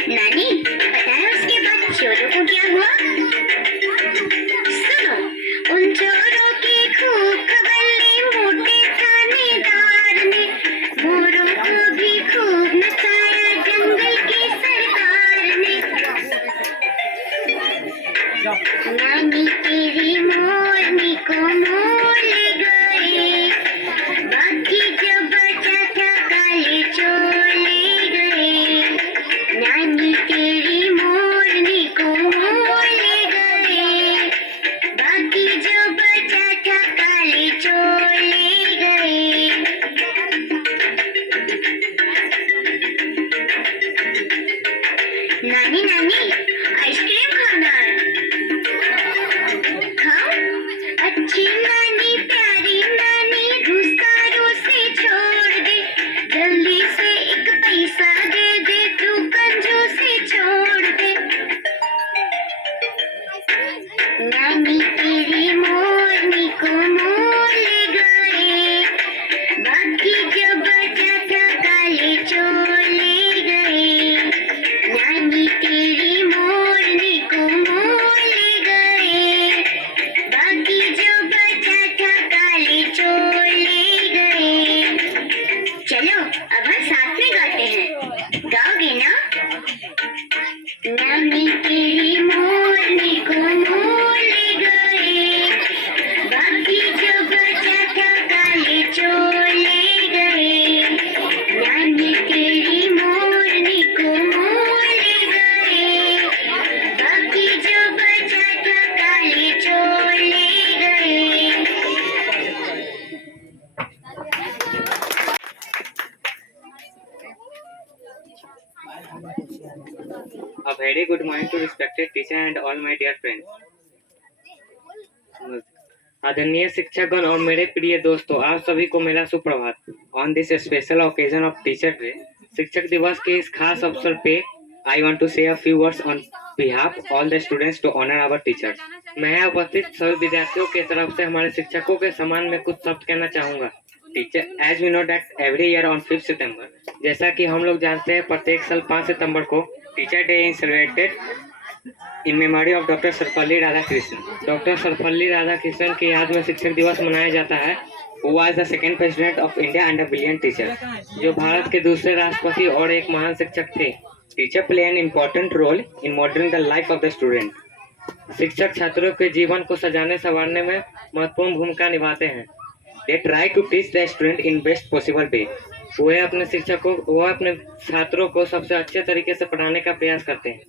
नानी, पता है उसके बाद चोरों को क्या हुआ? सुनो। उन चोरों की खूब खबर ली मोटे थानेदार ने, मोरों को भी खूब नचाया जंगल की सरकार ने। नानी तेरी मोरनी को मोर ले गए, बाकी जो बचा था काले चोर ले गए। नानी तेरी मोरनी को मोर ले गए, बाकी नानी तेरी मोरनी को मोर ले गए, बाकी जो बचा था काले चोर ले गए। नानी तेरी मोरनी को मोर ले गए, बाकी जो बचा था काले चोर ले गए। चलो अब हम साथ में गाते हैं, गाओगे ना? नानी तेरी मोरनी को मोर ले गए, बाकी जो बचा था काले चोर ले गए। नानी तेरी मोरनी को मोर ले गए, बाकी जो बचा था काले चोर ले गए। A very good morning to respected teacher and all my dear friends. आदरणीय शिक्षकगण और मेरे प्रिय दोस्तों, आप सभी को मेरा सुप्रभात। On this special occasion of teacher day, शिक्षक दिवस के इस खास अवसर पे आई want to say a few words on behalf all the students to honour our teachers. मैं यहाँ उपस्थित सभी विद्यार्थियों के तरफ से हमारे शिक्षकों के सम्मान में कुछ शब्द कहना चाहूँगा। Teacher, as we know that every year on 5 सितंबर, जैसा कि हम लोग जानते हैं प्रत्येक साल 5 सितंबर को teacher day is celebrated in memory of doctor Sarvepalli Radhakrishnan. Doctor Sarvepalli Radhakrishnan की याद में शिक्षक दिवस मनाया जाता है। Who was the second president of India and a brilliant teacher, जो भारत के दूसरे राष्ट्रपति और एक महान शिक्षक थे। Teacher play an important role in modelling the life of the student. शिक्षक छात्रों के जीवन को सजाने संवारने में महत्वपूर्ण भूमिका निभाते हैं। They try to teach the student in best possible way. वह अपने छात्रों को सबसे अच्छे तरीके से पढ़ाने का प्रयास करते हैं।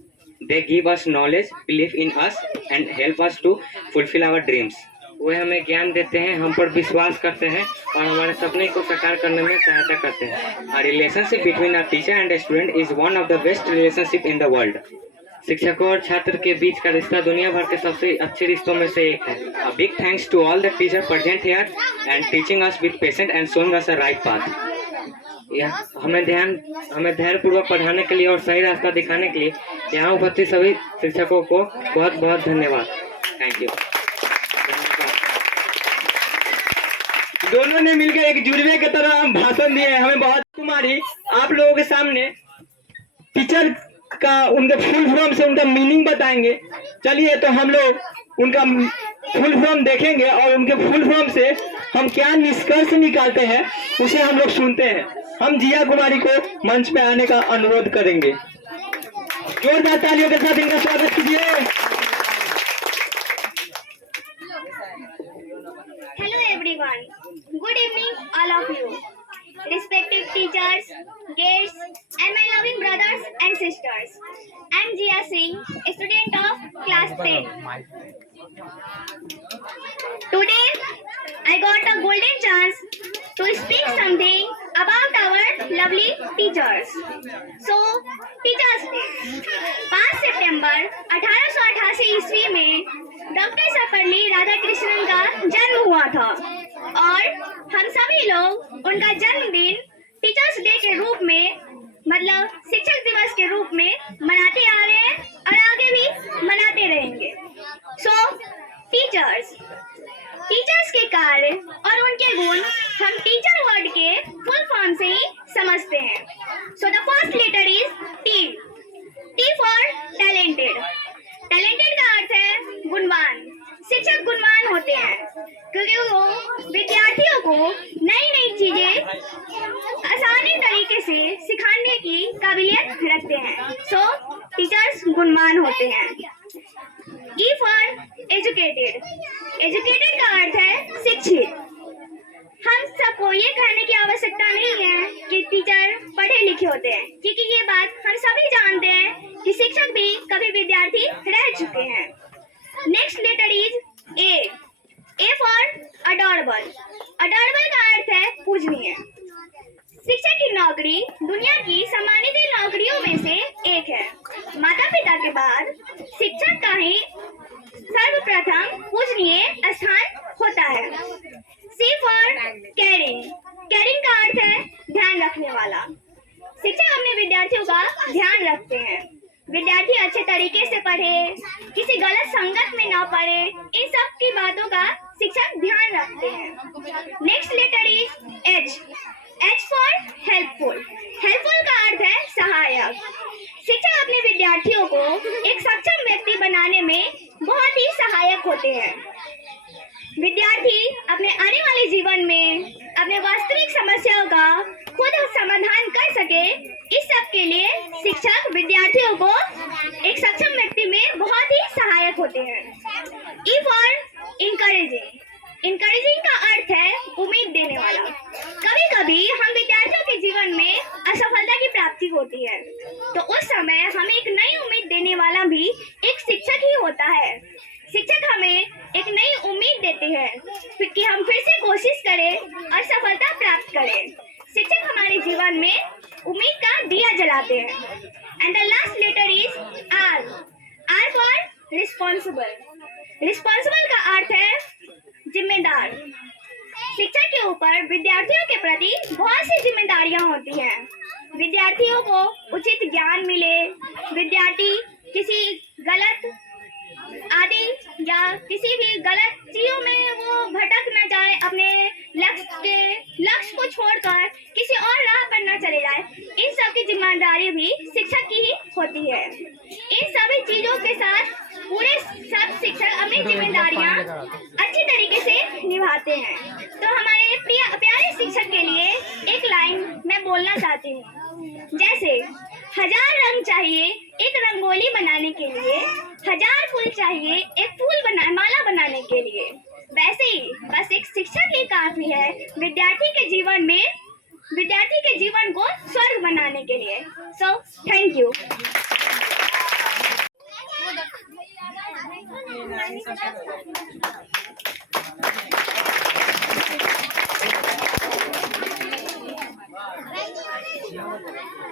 They give us knowledge, believe in us and help us to fulfil our dreams. वह हमें ज्ञान देते हैं, हम पर विश्वास करते हैं और हमारे सपने को साकार करने में सहायता करते हैं। A relationship between a teacher and a student is one of the best relationship in the world. शिक्षकों और छात्र के बीच का रिश्ता दुनिया भर के सबसे अच्छे रिश्तों में से एक है। A big thanks to all the teachers present here and teaching us with patience and showing us a right path. हमें धैर्यपूर्वक पढ़ाने के लिए और सही रास्ता दिखाने के लिए यहाँ उपस्थित सभी शिक्षकों को बहुत बहुत धन्यवाद। Thank you. दोनों ने मिलकर एक जुड़वे की तरह भाषण दिए, हमें बहुत कुमारी आप लोगों के सामने टीचर का उनके फुल फॉर्म से उनका मीनिंग बताएंगे। चलिए तो हम लोग उनका फुल फॉर्म देखेंगे और उनके फुल फॉर्म से हम क्या निष्कर्ष निकालते हैं उसे हम लोग सुनते हैं। हम जिया कुमारी को मंच पे आने का अनुरोध करेंगे। जोरदार तालियों के साथ इनका स्वागत कीजिए। Hello everyone. Good evening all of you. Respected teachers, guests and my loving brothers and sisters. I am Jia Singh, a student of class 10. Today I got a golden chance to speak something about our lovely teachers. So, Teachers Day 5 सितंबर 1888 ईस्वी में doctor Sarvepalli Radhakrishnan का जन्म हुआ था और हम सभी लोग उनका जन्मदिन टीचर्स डे के रूप में, मतलब शिक्षक दिवस के रूप में मनाते आ रहे हैं और आगे भी मनाते रहेंगे। सो टीचर्स के कार्य और उनके गुण हम टीचर वर्ड के फुल फॉर्म से ही समझते हैं। So the first letter is T. T for talented. Talented का अर्थ है गुणवान। शिक्षक गुणवान होते हैं क्योंकि वो विद्यार्थियों को नई नई चीजें आसानी तरीके से सिखाने की काबिलियत रखते हैं। सो टीचर्स गुणवान होते हैं। E for educated. एजुकेटेड का अर्थ है शिक्षित। हम सबको ये कहने की आवश्यकता नहीं है कि टीचर पढ़े लिखे होते हैं, क्योंकि ये बात हम सभी जानते हैं कि शिक्षक भी कभी विद्यार्थी रह चुके हैं। Next letter is A. A for adorable. Adorable का अर्थ है पूजनीय। शिक्षक की नौकरी दुनिया की सम्मानित नौकरियों में से एक है। माता पिता के बाद शिक्षक का ही सर्वप्रथम पूजनीय स्थान होता है। सी फॉर केयरिंग। केयरिंग का अर्थ है ध्यान रखने वाला। शिक्षक अपने विद्यार्थियों का ध्यान रखते हैं। विद्यार्थी अच्छे तरीके से पढ़े, किसी गलत संगत में ना पड़े, इन सब की बातों का शिक्षक ध्यान रखते हैं। Next letter is H. H for helpful. Helpful का अर्थ है सहायक। शिक्षक अपने विद्यार्थियों को एक सक्षम व्यक्ति बनाने में बहुत ही सहायक होते हैं। विद्यार्थी अपने आने वाले जीवन में अपने वास्तविक समस्याओं का खुद समाधान कर सके, इस सब के लिए शिक्षक विद्यार्थियों को एक सक्षम व्यक्ति में बहुत ही सहायक होते हैं। E for encouraging. इंकरेजिंग का अर्थ है उम्मीद देने वाला। कभी कभी हम विद्यार्थियों के जीवन में असफलता की प्राप्ति होती है, तो उस समय हमें एक नई उम्मीद देने वाला भी एक शिक्षक ही होता है। शिक्षक हमें एक नई उम्मीद देते हैं कि हम फिर से कोशिश करें और सफलता प्राप्त करें। शिक्षक हमारे जीवन में उम्मीद का दिया जलाते हैं। And the last letter is R. R for responsible. Responsible का अर्थ है जिम्मेदार। शिक्षक के ऊपर विद्यार्थियों के प्रति बहुत सी जिम्मेदारियां होती हैं। विद्यार्थियों को उचित ज्ञान मिले, विद्यार्थी किसी गलत आदि या किसी भी गलत चीजों में वो भटक न जाए, अपने लक्ष्य को छोड़कर किसी और राह पर न चले जाए, इन सब की जिम्मेदारी भी शिक्षक की ही होती है। इन सभी चीजों के साथ पूरे सब शिक्षक अपनी जिम्मेदारियां अच्छी तरीके से निभाते हैं। तो हमारे प्यारे शिक्षक के लिए एक लाइन मैं बोलना चाहती हूँ, जैसे 1000 रंग चाहिए एक रंगोली बनाने के लिए, 1000 फूल चाहिए एक माला बनाने के लिए, वैसे ही बस एक शिक्षक ही काफी है विद्यार्थी के जीवन को स्वर्ग बनाने के लिए। So thank you.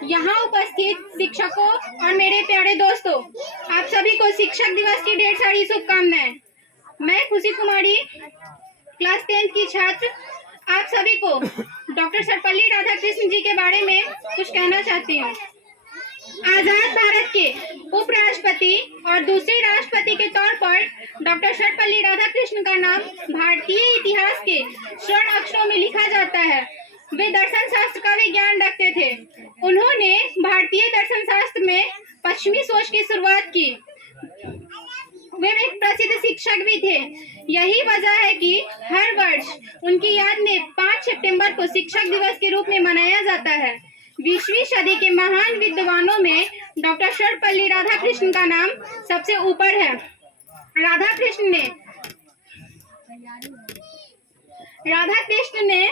यहाँ उपस्थित शिक्षकों और मेरे प्यारे दोस्तों, आप सभी को शिक्षक दिवस की ढेर सारी शुभकामनाएं। मैं खुशी कुमारी, क्लास 10th की छात्र, आप सभी को डॉक्टर सर्वपल्ली राधाकृष्ण जी के बारे में कुछ कहना चाहती हूँ। आजाद भारत के उपराष्ट्रपति और दूसरे राष्ट्रपति के तौर पर डॉक्टर सर्वपल्ली राधाकृष्ण का नाम भारतीय इतिहास के स्वर्ण अक्षरों में लिखा जाता है। वे दर्शन शास्त्र का भी ज्ञान रखते थे। उन्होंने भारतीय दर्शन शास्त्र में पश्चिमी सोच की शुरुआत की। वे एक प्रसिद्ध शिक्षक भी थे। यही वजह है कि हर वर्ष उनकी याद में 5 सितंबर को शिक्षक दिवस के रूप में मनाया जाता है। 20वीं सदी के महान विद्वानों में डॉक्टर सर्वपल्ली राधाकृष्ण का नाम सबसे ऊपर है। राधाकृष्ण ने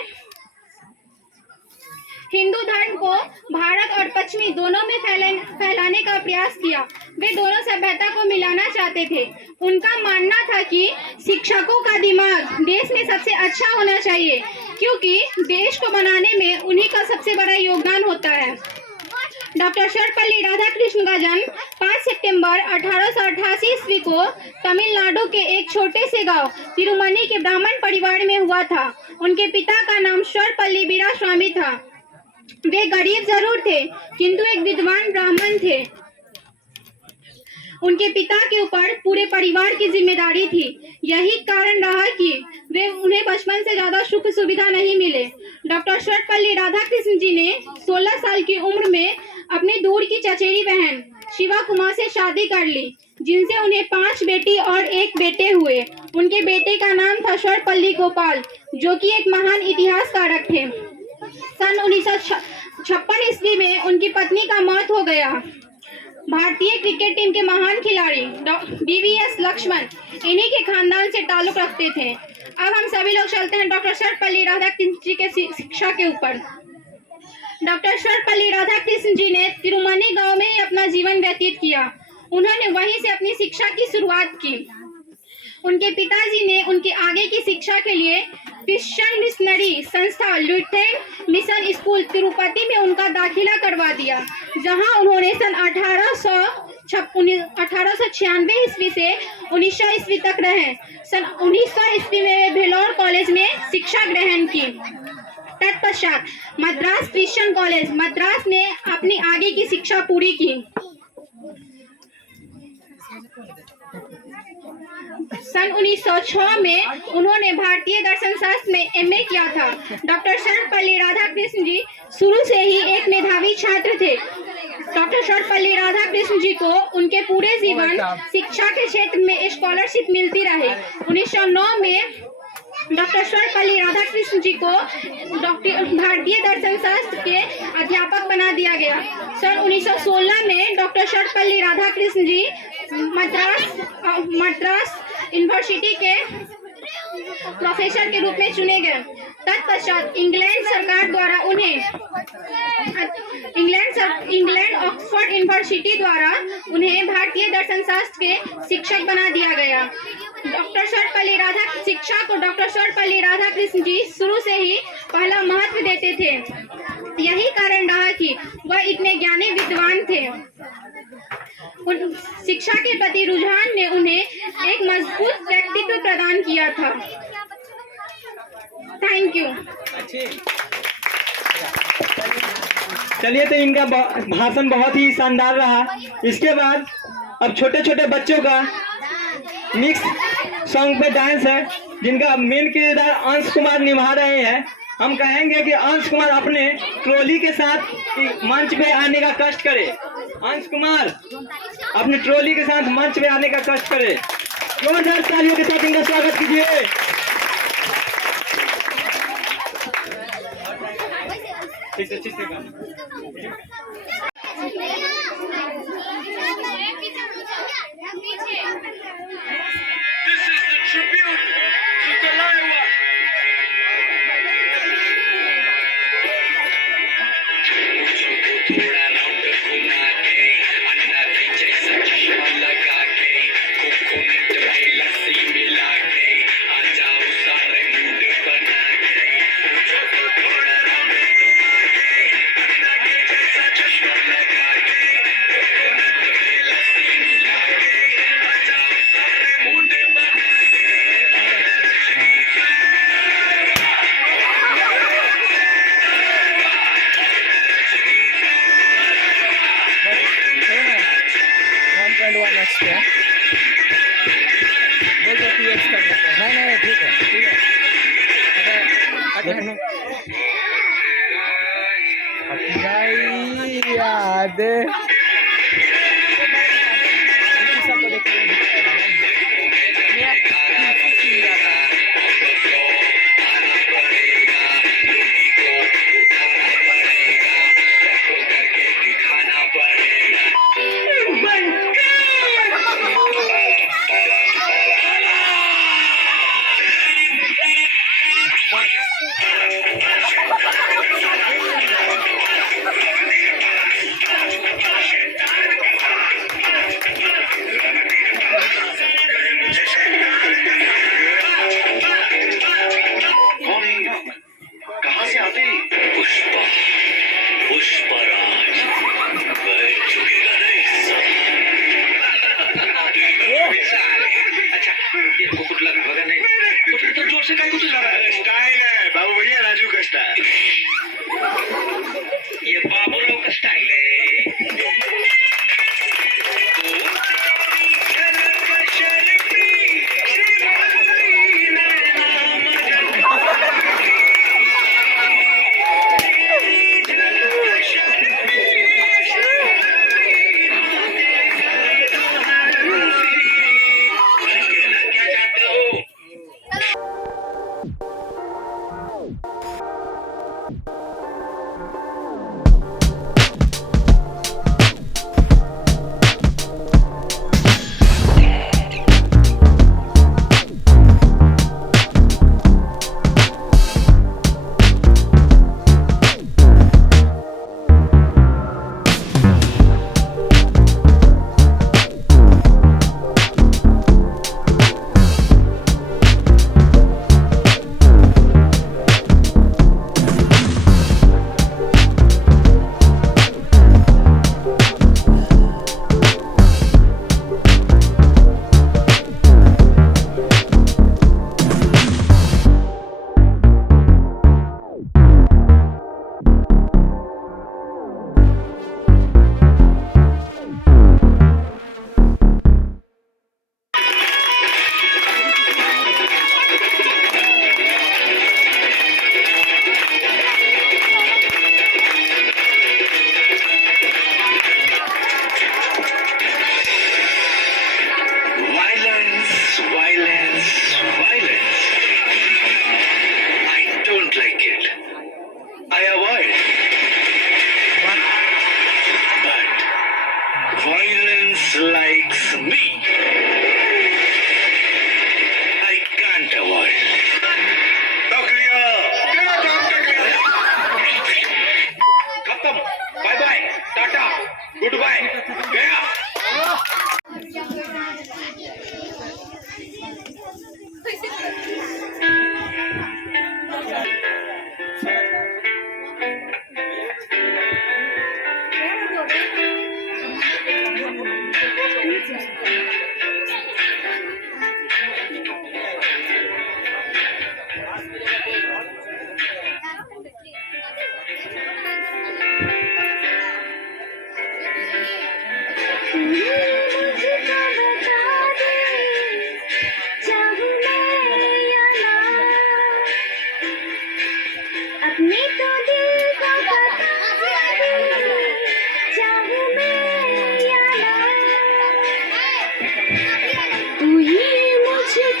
हिंदू धर्म को भारत और पश्चिमी दोनों में फैलाने का प्रयास किया। वे दोनों सभ्यता को मिलाना चाहते थे। उनका मानना था कि शिक्षकों का दिमाग देश में सबसे अच्छा होना चाहिए, क्योंकि देश को बनाने में उन्हीं का सबसे बड़ा योगदान होता है। डॉक्टर सर्वपल्ली राधाकृष्ण का जन्म 5 सितंबर 1888 ईस्वी को तमिलनाडु के एक छोटे से गांव तिरुमनी के ब्राह्मण परिवार में हुआ था। उनके पिता का नाम सर्वपल्ली वीरास्वामी था। वे गरीब जरूर थे, किंतु एक विद्वान ब्राह्मण थे। उनके पिता के ऊपर पूरे परिवार की जिम्मेदारी थी। यही कारण रहा कि उन्हें बचपन से ज्यादा सुख सुविधा नहीं मिले। डॉक्टर सर्वपल्ली राधाकृष्ण जी ने 16 साल की उम्र में अपनी दूर की चचेरी बहन शिवा कुमार से शादी कर ली, जिनसे उन्हें 5 बेटी और 1 बेटे हुए। उनके बेटे का नाम था सर्वपल्ली गोपाल, जो कि एक महान इतिहासकारक थे। सन 1956 ईस्वी में उनकी पत्नी का मौत हो गया। भारतीय क्रिकेट टीम के महान खिलाड़ी DVS लक्ष्मण इन्हीं के खानदान से ताल्लुक रखते थे। अब हम सभी लोग चलते हैं डॉक्टर सर्वपल्ली राधाकृष्ण जी के शिक्षा के ऊपर। डॉक्टर सर्वपल्ली राधाकृष्ण जी ने तिरुमनी गांव में ही अपना जीवन व्यतीत किया। उन्होंने वहीं से अपनी शिक्षा की शुरुआत की। उनके पिताजी ने उनके आगे की शिक्षा के लिए क्रिश्चियन मिशनरी संस्था लुथेरन मिशन स्कूल तिरुपति में उनका दाखिला करवा दिया, जहां उन्होंने सन 1896 ईस्वी से 1900 ईस्वी तक रहे। सन 1900 ईस्वी में वे भेलोर कॉलेज में शिक्षा ग्रहण की। तत्पश्चात मद्रास क्रिश्चियन कॉलेज मद्रास में अपनी आगे की शिक्षा पूरी की। सन 1906 में उन्होंने भारतीय दर्शन शास्त्र में एमए किया था। डॉक्टर सर्वपल्ली राधाकृष्ण जी शुरू से ही एक मेधावी छात्र थे। डॉक्टर सर्वपल्ली राधाकृष्ण जी को उनके पूरे जीवन शिक्षा के क्षेत्र में स्कॉलरशिप मिलती रही। 1909 में डॉक्टर सर्वपल्ली राधाकृष्ण जी को भारतीय दर्शन शास्त्र के अध्यापक बना दिया गया। सन 1916 में डॉक्टर सर्वपल्ली राधाकृष्ण जी मद्रास यूनिवर्सिटी के प्रोफेसर के रूप में चुने गए। तत्पश्चात इंग्लैंड सरकार द्वारा उन्हें इंग्लैंड ऑक्सफोर्ड यूनिवर्सिटी द्वारा उन्हें भारतीय दर्शन शास्त्र के शिक्षक बना दिया गया। शिक्षा को डॉक्टर सर्वपल्ली राधाकृष्ण जी शुरू से ही पहला महत्व देते थे। यही कारण रहा कि वह इतने ज्ञानी विद्वान थे। शिक्षा के प्रति रुझान ने उन्हें एक मजबूत व्यक्तित्व प्रदान किया था। Thank you. चलिए, तो इनका भाषण बहुत ही शानदार रहा। इसके बाद अब छोटे छोटे बच्चों का मिक्स सॉन्ग पे डांस है, जिनका मेन किरदार अंश कुमार निभा रहे हैं। हम कहेंगे कि अंश कुमार अपने ट्रॉली के साथ मंच पे आने का कष्ट करे। अंश कुमार अपने ट्रॉली के साथ मंच पे आने का कष्ट करे। जोरदार तालियों के साथ इनका स्वागत कीजिए। ठीक से नहीं ठीक है याद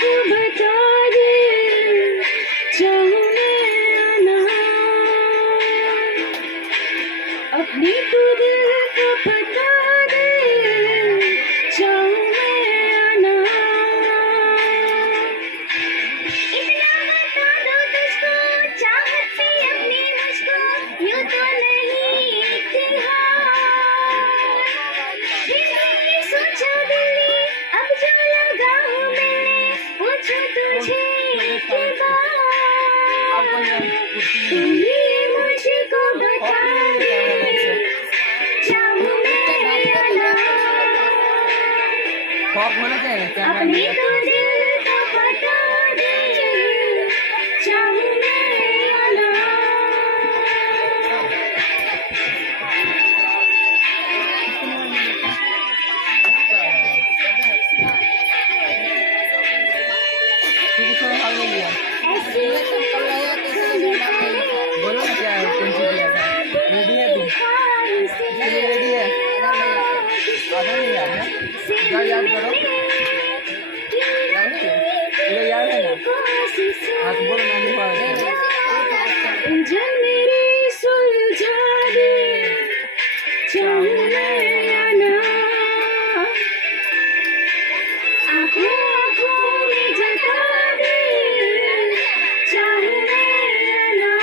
को बता दे चाहूं मैं ना अपनी तू दिल को बता दे चाहूं मैं ना इतना बता दो तुझको चाहत से अपनी मुझको यूं तो नहीं इतिहास फिर मैंने सोचा दिल ने अब जो लगा हूँ मैंने पूछूं तुझे के बाद तू ही मुझको बता दे चाहूं मैं ना खौफ होना चाहिए क्या अपनी तो दिल को बता दे चाहूं मैं ना ऐसी बोलो ना क्या है कौन सी किया था रेडी है तुम रेडी है आधा नहीं याद है क्या याद करो ये याद है ना हाँ तो बोलो ना नहीं जल मेरी सुलझा दे चाहूं मैं ना आँखों आँखों में जता दे चाहूं मैं ना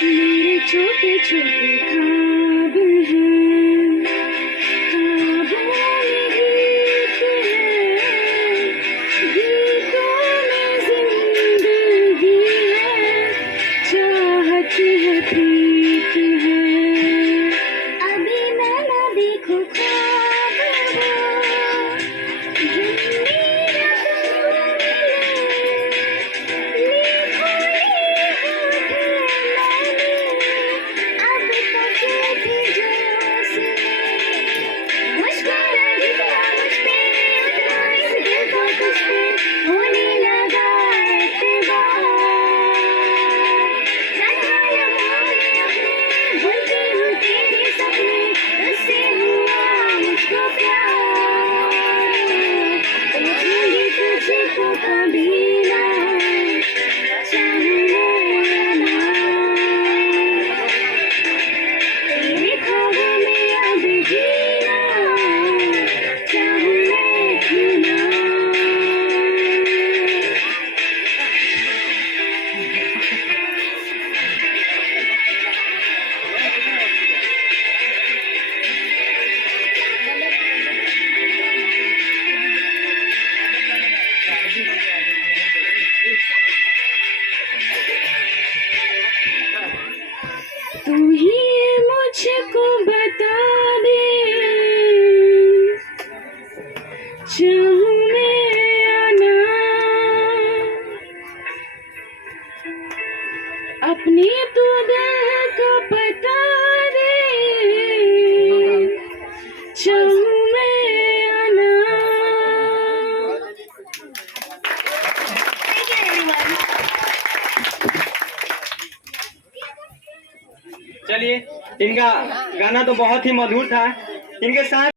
मेरे छोटे छोटे ख्वाब हैं ख्वाबों में गीत है गीतों में जिंदगी है चाहत है प्रीत है अभी मैं ना देखूं ख्वाब वो जो मेरा तुमको मिले लिखो ये होठ मैंने अब तक थी जो उसने मुझको ना दिखा मुझ पे उतना इस दिल को तुझ पे होने लगा एतबार संभाल मोहे अपने बुनती हूँ तेरे सपने तुझसे हुआ मुझको प्यार देखूंगी तुझको कभी ना चाहूं मैं ना तेरे ख्वाबों में अब जीना चाहूं मैं जीना तू ही मुझको बता दे चाहूं मैं ना अपने तू दिल को बता दे चाहूं मैं ना Thank you everyone. चलिए इनका गाना तो बहुत ही मधुर था इनके साथ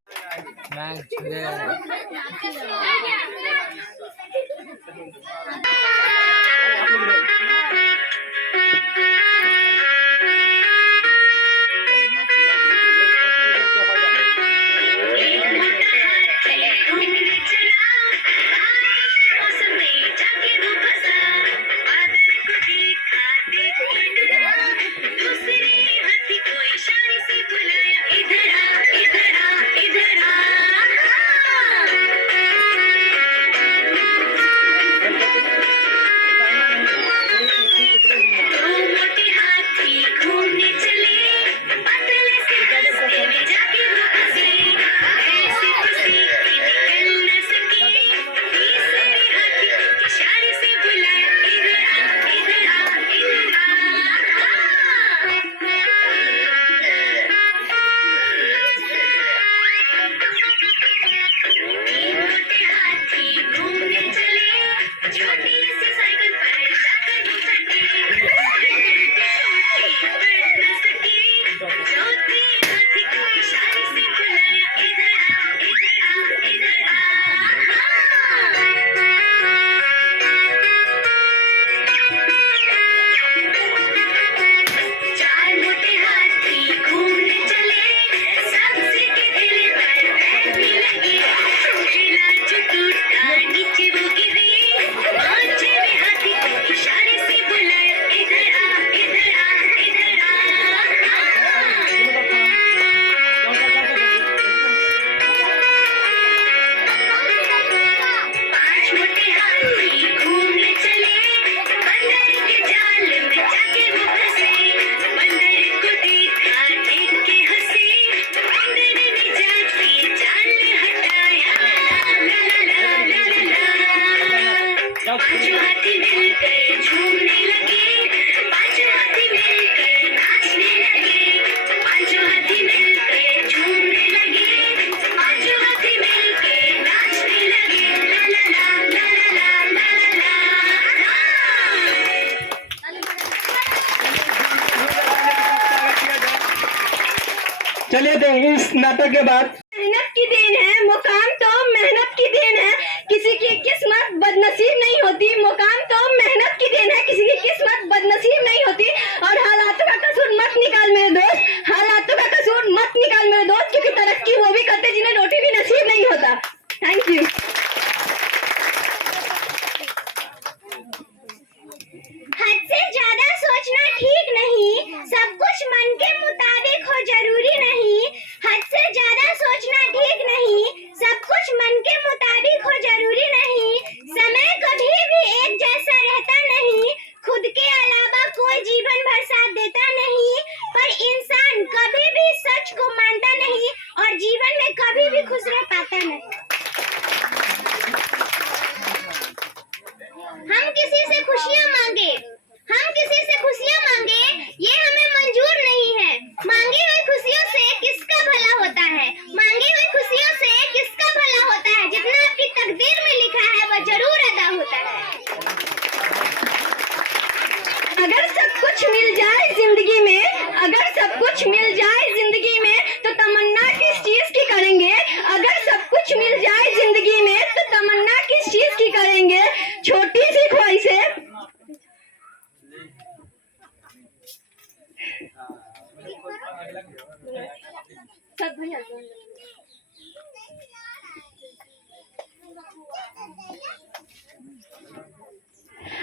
घूमने चला मौसम में जाके वो फंसा बादल को देखा देखे डरा दूसरे हाथी को इशारे से बुलाया इधर आ इधर आ इधर आ चलिए तो इस नाटक के बाद मेहनत की देन है, मुकाम तो मेहनत की देन है, किसी की किस्मत बदनसीब नहीं होती। मुकाम तो मेहनत की देन है, किसी की किस्मत बदनसीब नहीं होती। और हालातों का कसूर मत निकाल मेरे दोस्त, हालातों का कसूर मत निकाल मेरे दोस्त, क्योंकि तरक्की वो भी करते जिन्हें रोटी भी नसीब नहीं होता। Thank you. हद से ज्यादा सोचना ठीक नहीं, सब कुछ मन के मुताबिक हो जरूरी नहीं। हद से ज्यादा सोचना ठीक नहीं, सब कुछ मन के मुताबिक हो जरूरी नहीं। समय कभी भी एक जैसा रहता नहीं, खुद के अलावा कोई जीवन भर साथ देता नहीं। पर इंसान कभी भी सच को मानता नहीं और जीवन में कभी भी खुश रह पाता नहीं। हम किसी से खुशियाँ मांगे, हम किसी से खुशियाँ मांगे, ये हमें मंजूर नहीं है। मांगी हुई खुशियों से किसका भला होता है, मांगी हुई खुशियों से किसका भला होता है। जितना आपकी तकदीर में लिखा है वह जरूर अदा होता है। अगर सब कुछ मिल जाए जिंदगी में, अगर सब कुछ मिल जाए जिंदगी में, तो तमन्ना किस चीज की करेंगे। अगर सब कुछ मिल जाए जिंदगी में, तो तमन्ना किस चीज की करेंगे। छोटी सी ख्वाहिशें,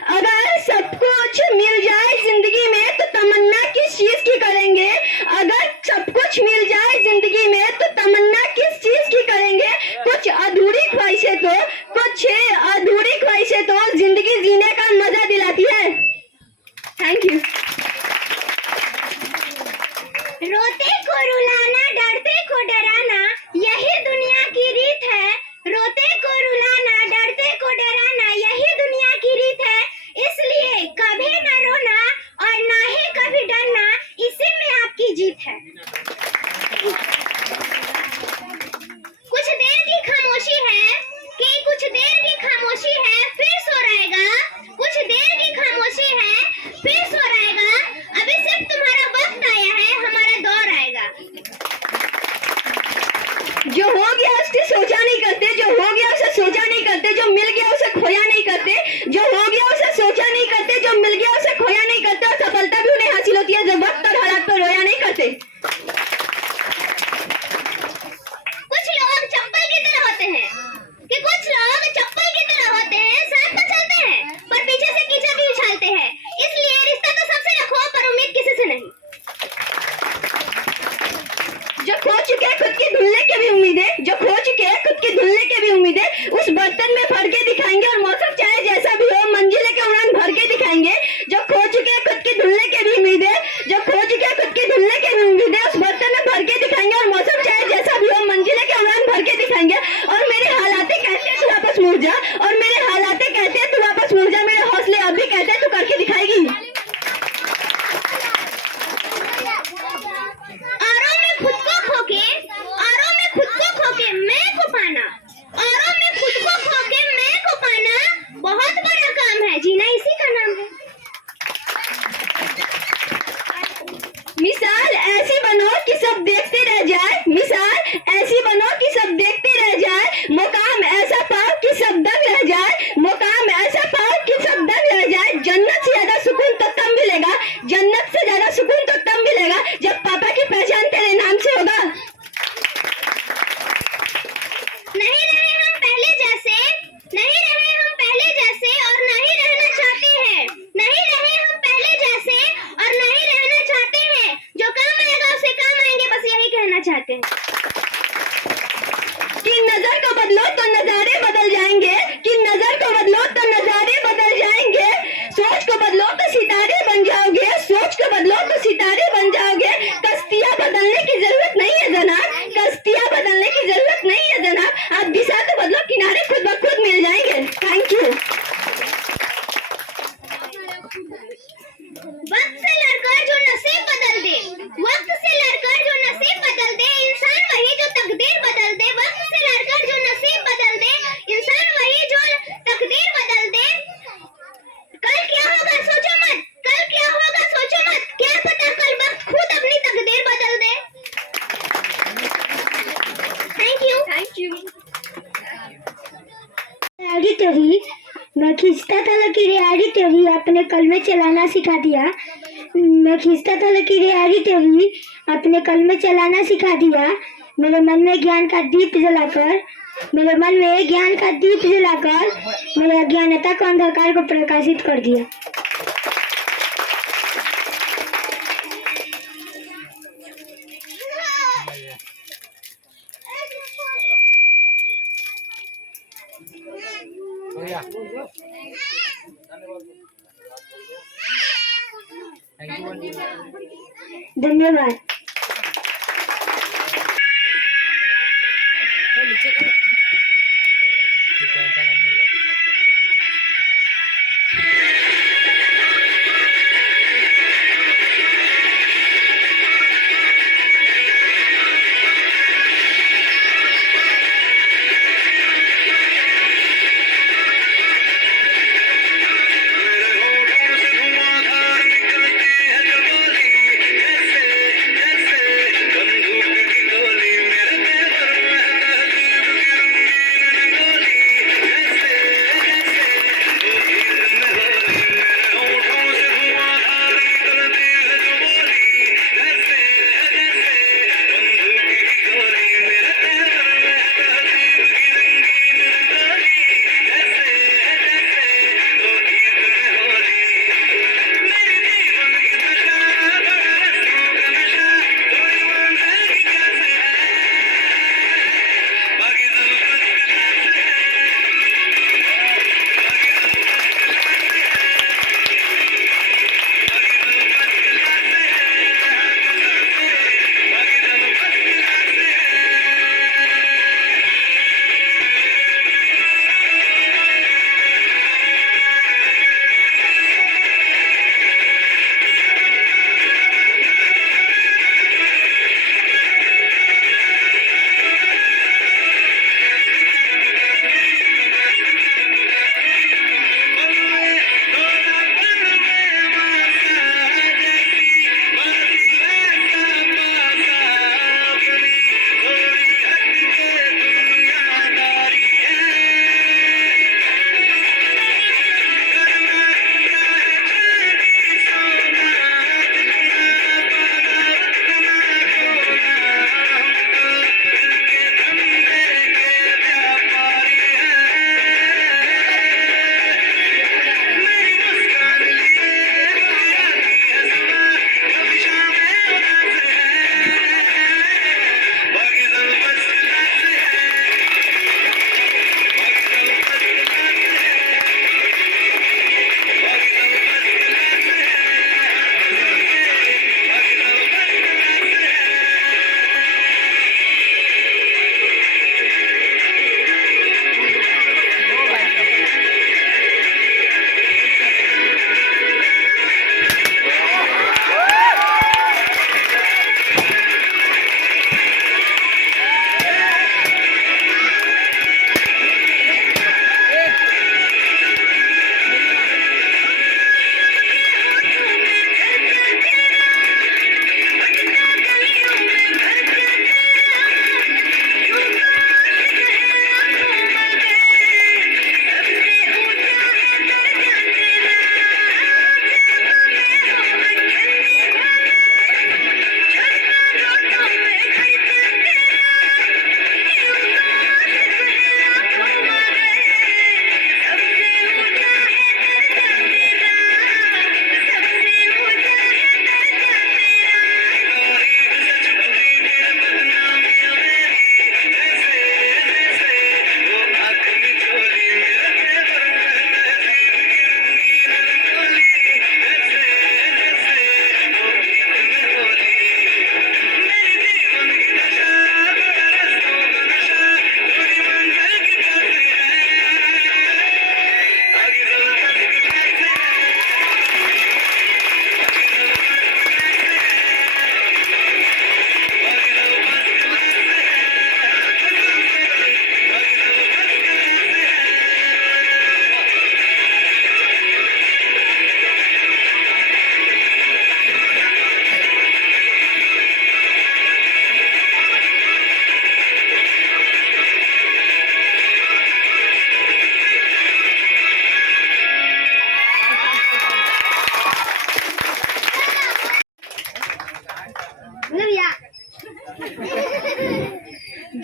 अगर सब कुछ मिल जाए जिंदगी में, तो तमन्ना किस चीज की करेंगे। अगर सब कुछ मिल जाए जिंदगी में, तो तमन्ना किस चीज की करेंगे। कुछ अधूरी ख्वाहिशें तो, कुछ अधूरी ख्वाहिशें तो जिंदगी जीने का मजा दिलाती है। Thank you. रोते को रुलाना, डरते को डराना, यही दुनिया की रीत है। रोते को रुलाना, डरते को डराना, यही दुनिया की रीत है। इसलिए कभी न रोना और ना ही कभी डरना, इसी में आपकी जीत है। कुछ देर की खामोशी है कि कुछ देर की खामोशी है, फिर सो रहेगा। कुछ देर की खामोशी है, फिर सो रहेगा। अभी सिर्फ तुम्हारा वक्त आया है, हमारा दौर आएगा। जो हो गया उससे सोचा नहीं करते, जो हो गया उसे सोचा नहीं करते, जो मिल गया उसे खोया नहीं करते। जो हो गया उसे सोचा नहीं करते, जो मिल गया उसे खोया नहीं करते। और सफलता भी उन्हें हासिल होती है जो वक्त और हालात पर रोया नहीं करते। कुछ लोग चप्पल की तरह होते हैं कि कुछ लोग चप्पल की तरह होते हैं, साथ तो चलते हैं पर पीछे से कीचड़ भी उछालते हैं। इसलिए रिश्ता तो सबसे रखो पर उम्मीद किसी से नहीं। जो खो चुके हैं खुद की धुलने की भी उम्मीद है, जो खो चुके हैं खुद की धुलने की भी उम्मीद है, उस बर्तन में भर के दिखाएंगे। और मौसम चाहे जैसा भी हो, मंजिल के उड़ान भर के दिखाएंगे। जो खो चुके हैं खुद की धुलने की भी उम्मीद है, जो खो चुके हैं खुद की धुलने की भी उम्मीद है, उस बर्तन में भर के दिखाएंगे। और मौसम चाहे जैसा भी हो, मंजिल के उड़ान भर के दिखाएंगे। और मेरे हालातें कहते हैं तू वापस मुड़ जा, और मेरे हालातें कहते हैं तू वापस मुड़ जा। मेरे हौसले अब भी कहते हैं तू करके दिखाएगी। औरों में खुद को खोके, औरों में खुद को खोके मैं को पाना, औरों में खुद को खोके मैं को पाना बहुत बड़ा काम है। जीना इसी का नाम है। मिसाल ऐसी बनो कि सब देखते रह जाए, मिसाल ऐसी बनो कि सब देखते रह जाए। मुकाम ऐसा पाओ कि सब दंग रह जाए, मुकाम ऐसा पाओ कि सब दंग रह जाए। जन्नत से ज्यादा सुकून तो तब मिलेगा, जन्नत से ज्यादा सुकून तो तब मिलेगा जब पापा की पहचान तेरे नाम से होगा। नहीं रहे हम पहले जैसे, नहीं रहे हम पहले जैसे और नहीं रहना चाहते हैं। नहीं रहे हम पहले जैसे और नहीं रहना चाहते हैं। जो काम आएगा उसे काम आएंगे, बस यही कहना चाहते हैं। कि नजर को बदलो तो नजारे बदल जाएंगे, कि नजर को बदलो तो नजारे बदल जाएंगे। सोच को बदलो तो सितारे बन जाओगे, सोच को बदलो तो सितारे बन जाओगे। कश्तियां बदलने की जरूरत नहीं है तेरी अपने कलमे चलाना सिखा दिया। मैं खींचता था लकीरें यारी तेरी अपने कलमे चलाना सिखा दिया। मेरे मन में ज्ञान का दीप जलाकर मेरे अज्ञानता को अंधकार को प्रकाशित कर दिया। धन्यवाद।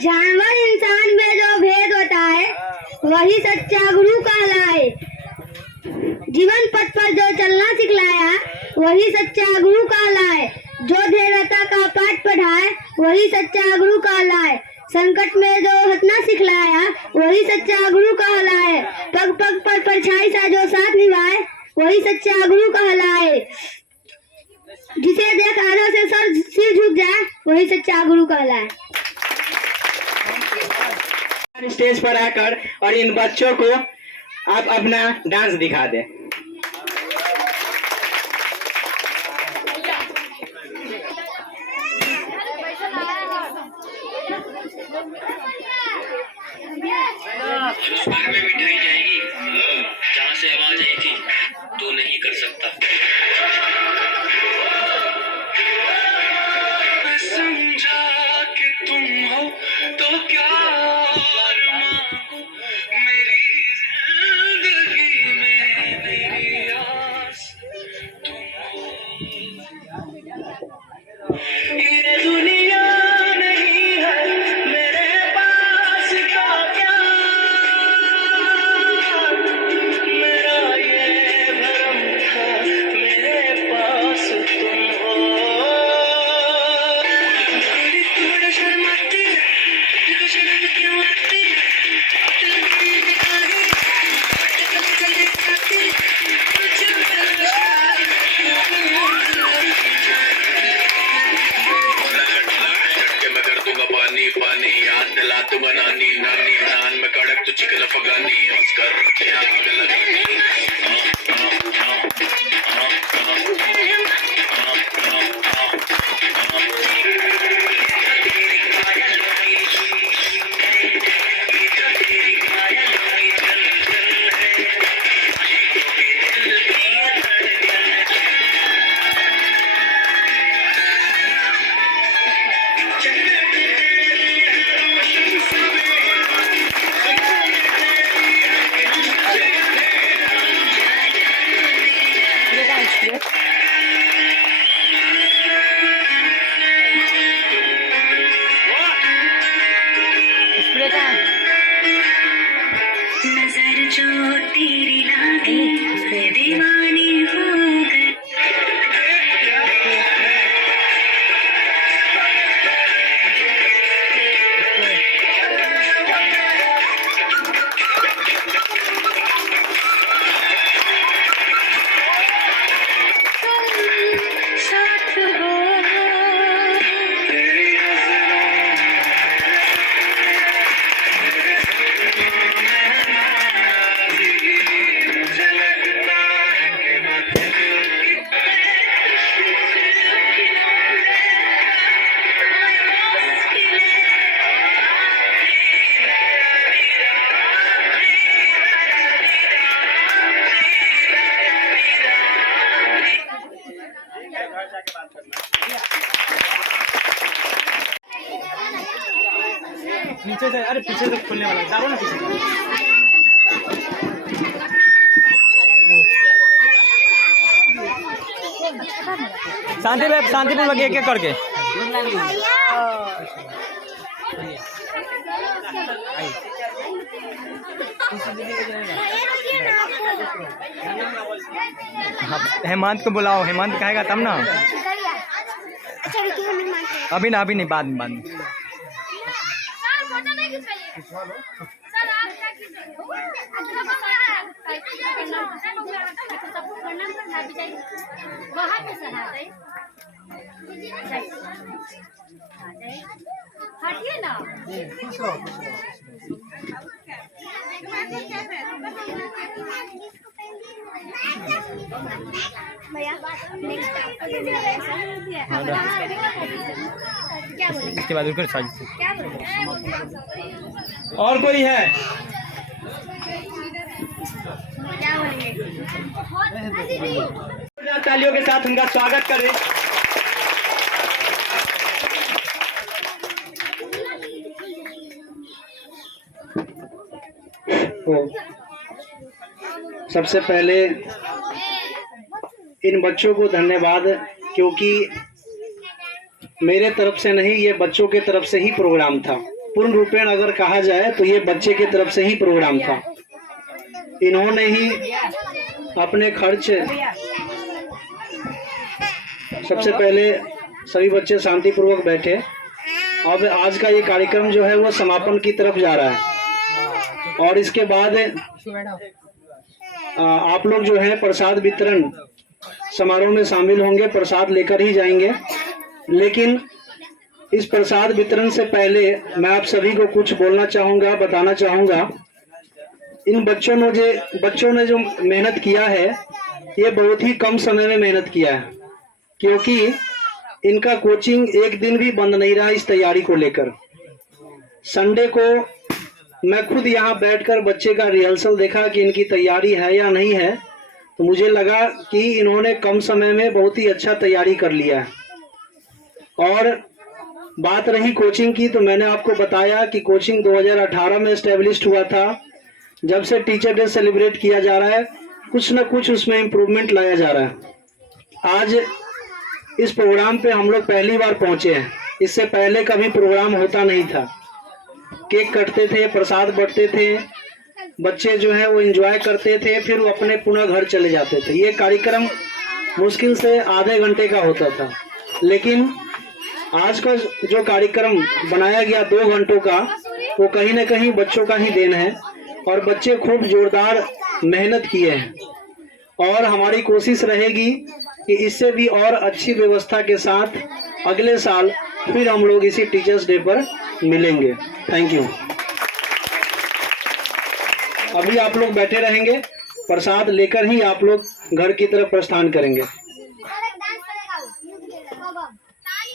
जानवर इंसान में जो भेद होता है वही सच्चा गुरु कहलाए। जीवन पथ पर जो चलना सिखलाया वही सच्चा गुरु कहलाए। जो धैर्यता का पाठ पढ़ाए वही सच्चा गुरु कहलाए। संकट में जो हंसना सिखलाया वही सच्चा गुरु कहलाए। पग पग पर परछाई सा जो साथ निभाए वही सच्चा गुरु कहलाए। जिसे देख आदर से सिर झुक जाए वही सच्चा गुरु कहलाए। स्टेज पर आकर और इन बच्चों को आप अपना डांस दिखा दें। उस घर में मिठाई जाएगी जहाँ से आवाज आई थी, तू नहीं कर सकता। मैं समझा कि तुम हो तो क्या मांगू, मेरी जिंदगी में मेरी आस तुम हो। ये दुनिया नहीं है मेरे पास का क्या, मेरा ये भरम था मेरे पास तुम हो। मेरी थोड़ा शर्माती है, देखो शर्म क्यों आती है, तेरी निगाहें जल्दी आती मैं कर दूंगा पानी पानी, याद दिला दूंगा नानी नानी, नान में कड़क तो चिकन अफगानी, हंस कर क्या लगानी। नजर जो तेरी लागी मैं दीवानी हो गई। साथ हो नीचे से, अरे पीछे से खुलने वाला, जाओ ना पीछे। शांतिपूर्वक एक एक करके। हेमंत को बुलाओ, हेमंत कहेगा तब ना। अभी ना, अभी नहीं, बाद में, बाद में। हटिए ना। इसके बाद और कोई है? तालियों के साथ उनका स्वागत करें। सबसे पहले इन बच्चों को धन्यवाद, क्योंकि मेरे तरफ से नहीं, ये बच्चों के तरफ से ही प्रोग्राम था। पूर्ण रूपेण अगर कहा जाए तो ये बच्चे की तरफ से ही प्रोग्राम था। इन्होंने ही अपने खर्च, सबसे पहले सभी बच्चे शांतिपूर्वक बैठे। अब आज का ये कार्यक्रम जो है वो समापन की तरफ जा रहा है और इसके बाद आप लोग जो है प्रसाद वितरण समारोह में शामिल होंगे, प्रसाद लेकर ही जाएंगे। लेकिन इस प्रसाद वितरण से पहले मैं आप सभी को कुछ बोलना चाहूँगा, बताना चाहूँगा। इन बच्चों ने जो मेहनत किया है, ये बहुत ही कम समय में मेहनत किया है, क्योंकि इनका कोचिंग एक दिन भी बंद नहीं रहा इस तैयारी को लेकर। संडे को मैं खुद यहाँ बैठकर बच्चे का रिहर्सल देखा कि इनकी तैयारी है या नहीं है, तो मुझे लगा कि इन्होंने कम समय में बहुत ही अच्छा तैयारी कर लिया है। और बात रही कोचिंग की, तो मैंने आपको बताया कि कोचिंग 2018 में एस्टेब्लिश्ड हुआ था। जब से टीचर डे सेलिब्रेट किया जा रहा है, कुछ न कुछ उसमें इम्प्रूवमेंट लाया जा रहा है। आज इस प्रोग्राम पे हम लोग पहली बार पहुंचे हैं, इससे पहले कभी प्रोग्राम होता नहीं था। केक कटते थे, प्रसाद बंटते थे, बच्चे जो है वो एंजॉय करते थे, फिर वो अपने पुनः घर चले जाते थे। ये कार्यक्रम मुश्किल से आधे घंटे का होता था, लेकिन आज का जो कार्यक्रम बनाया गया 2 घंटों का, वो कहीं न कहीं बच्चों का ही देन है और बच्चे खूब जोरदार मेहनत किए हैं। और हमारी कोशिश रहेगी कि इससे भी और अच्छी व्यवस्था के साथ अगले साल फिर हम लोग इसी टीचर्स डे पर मिलेंगे। Thank you. अभी आप लोग बैठे रहेंगे, प्रसाद लेकर ही आप लोग घर की तरफ प्रस्थान करेंगे।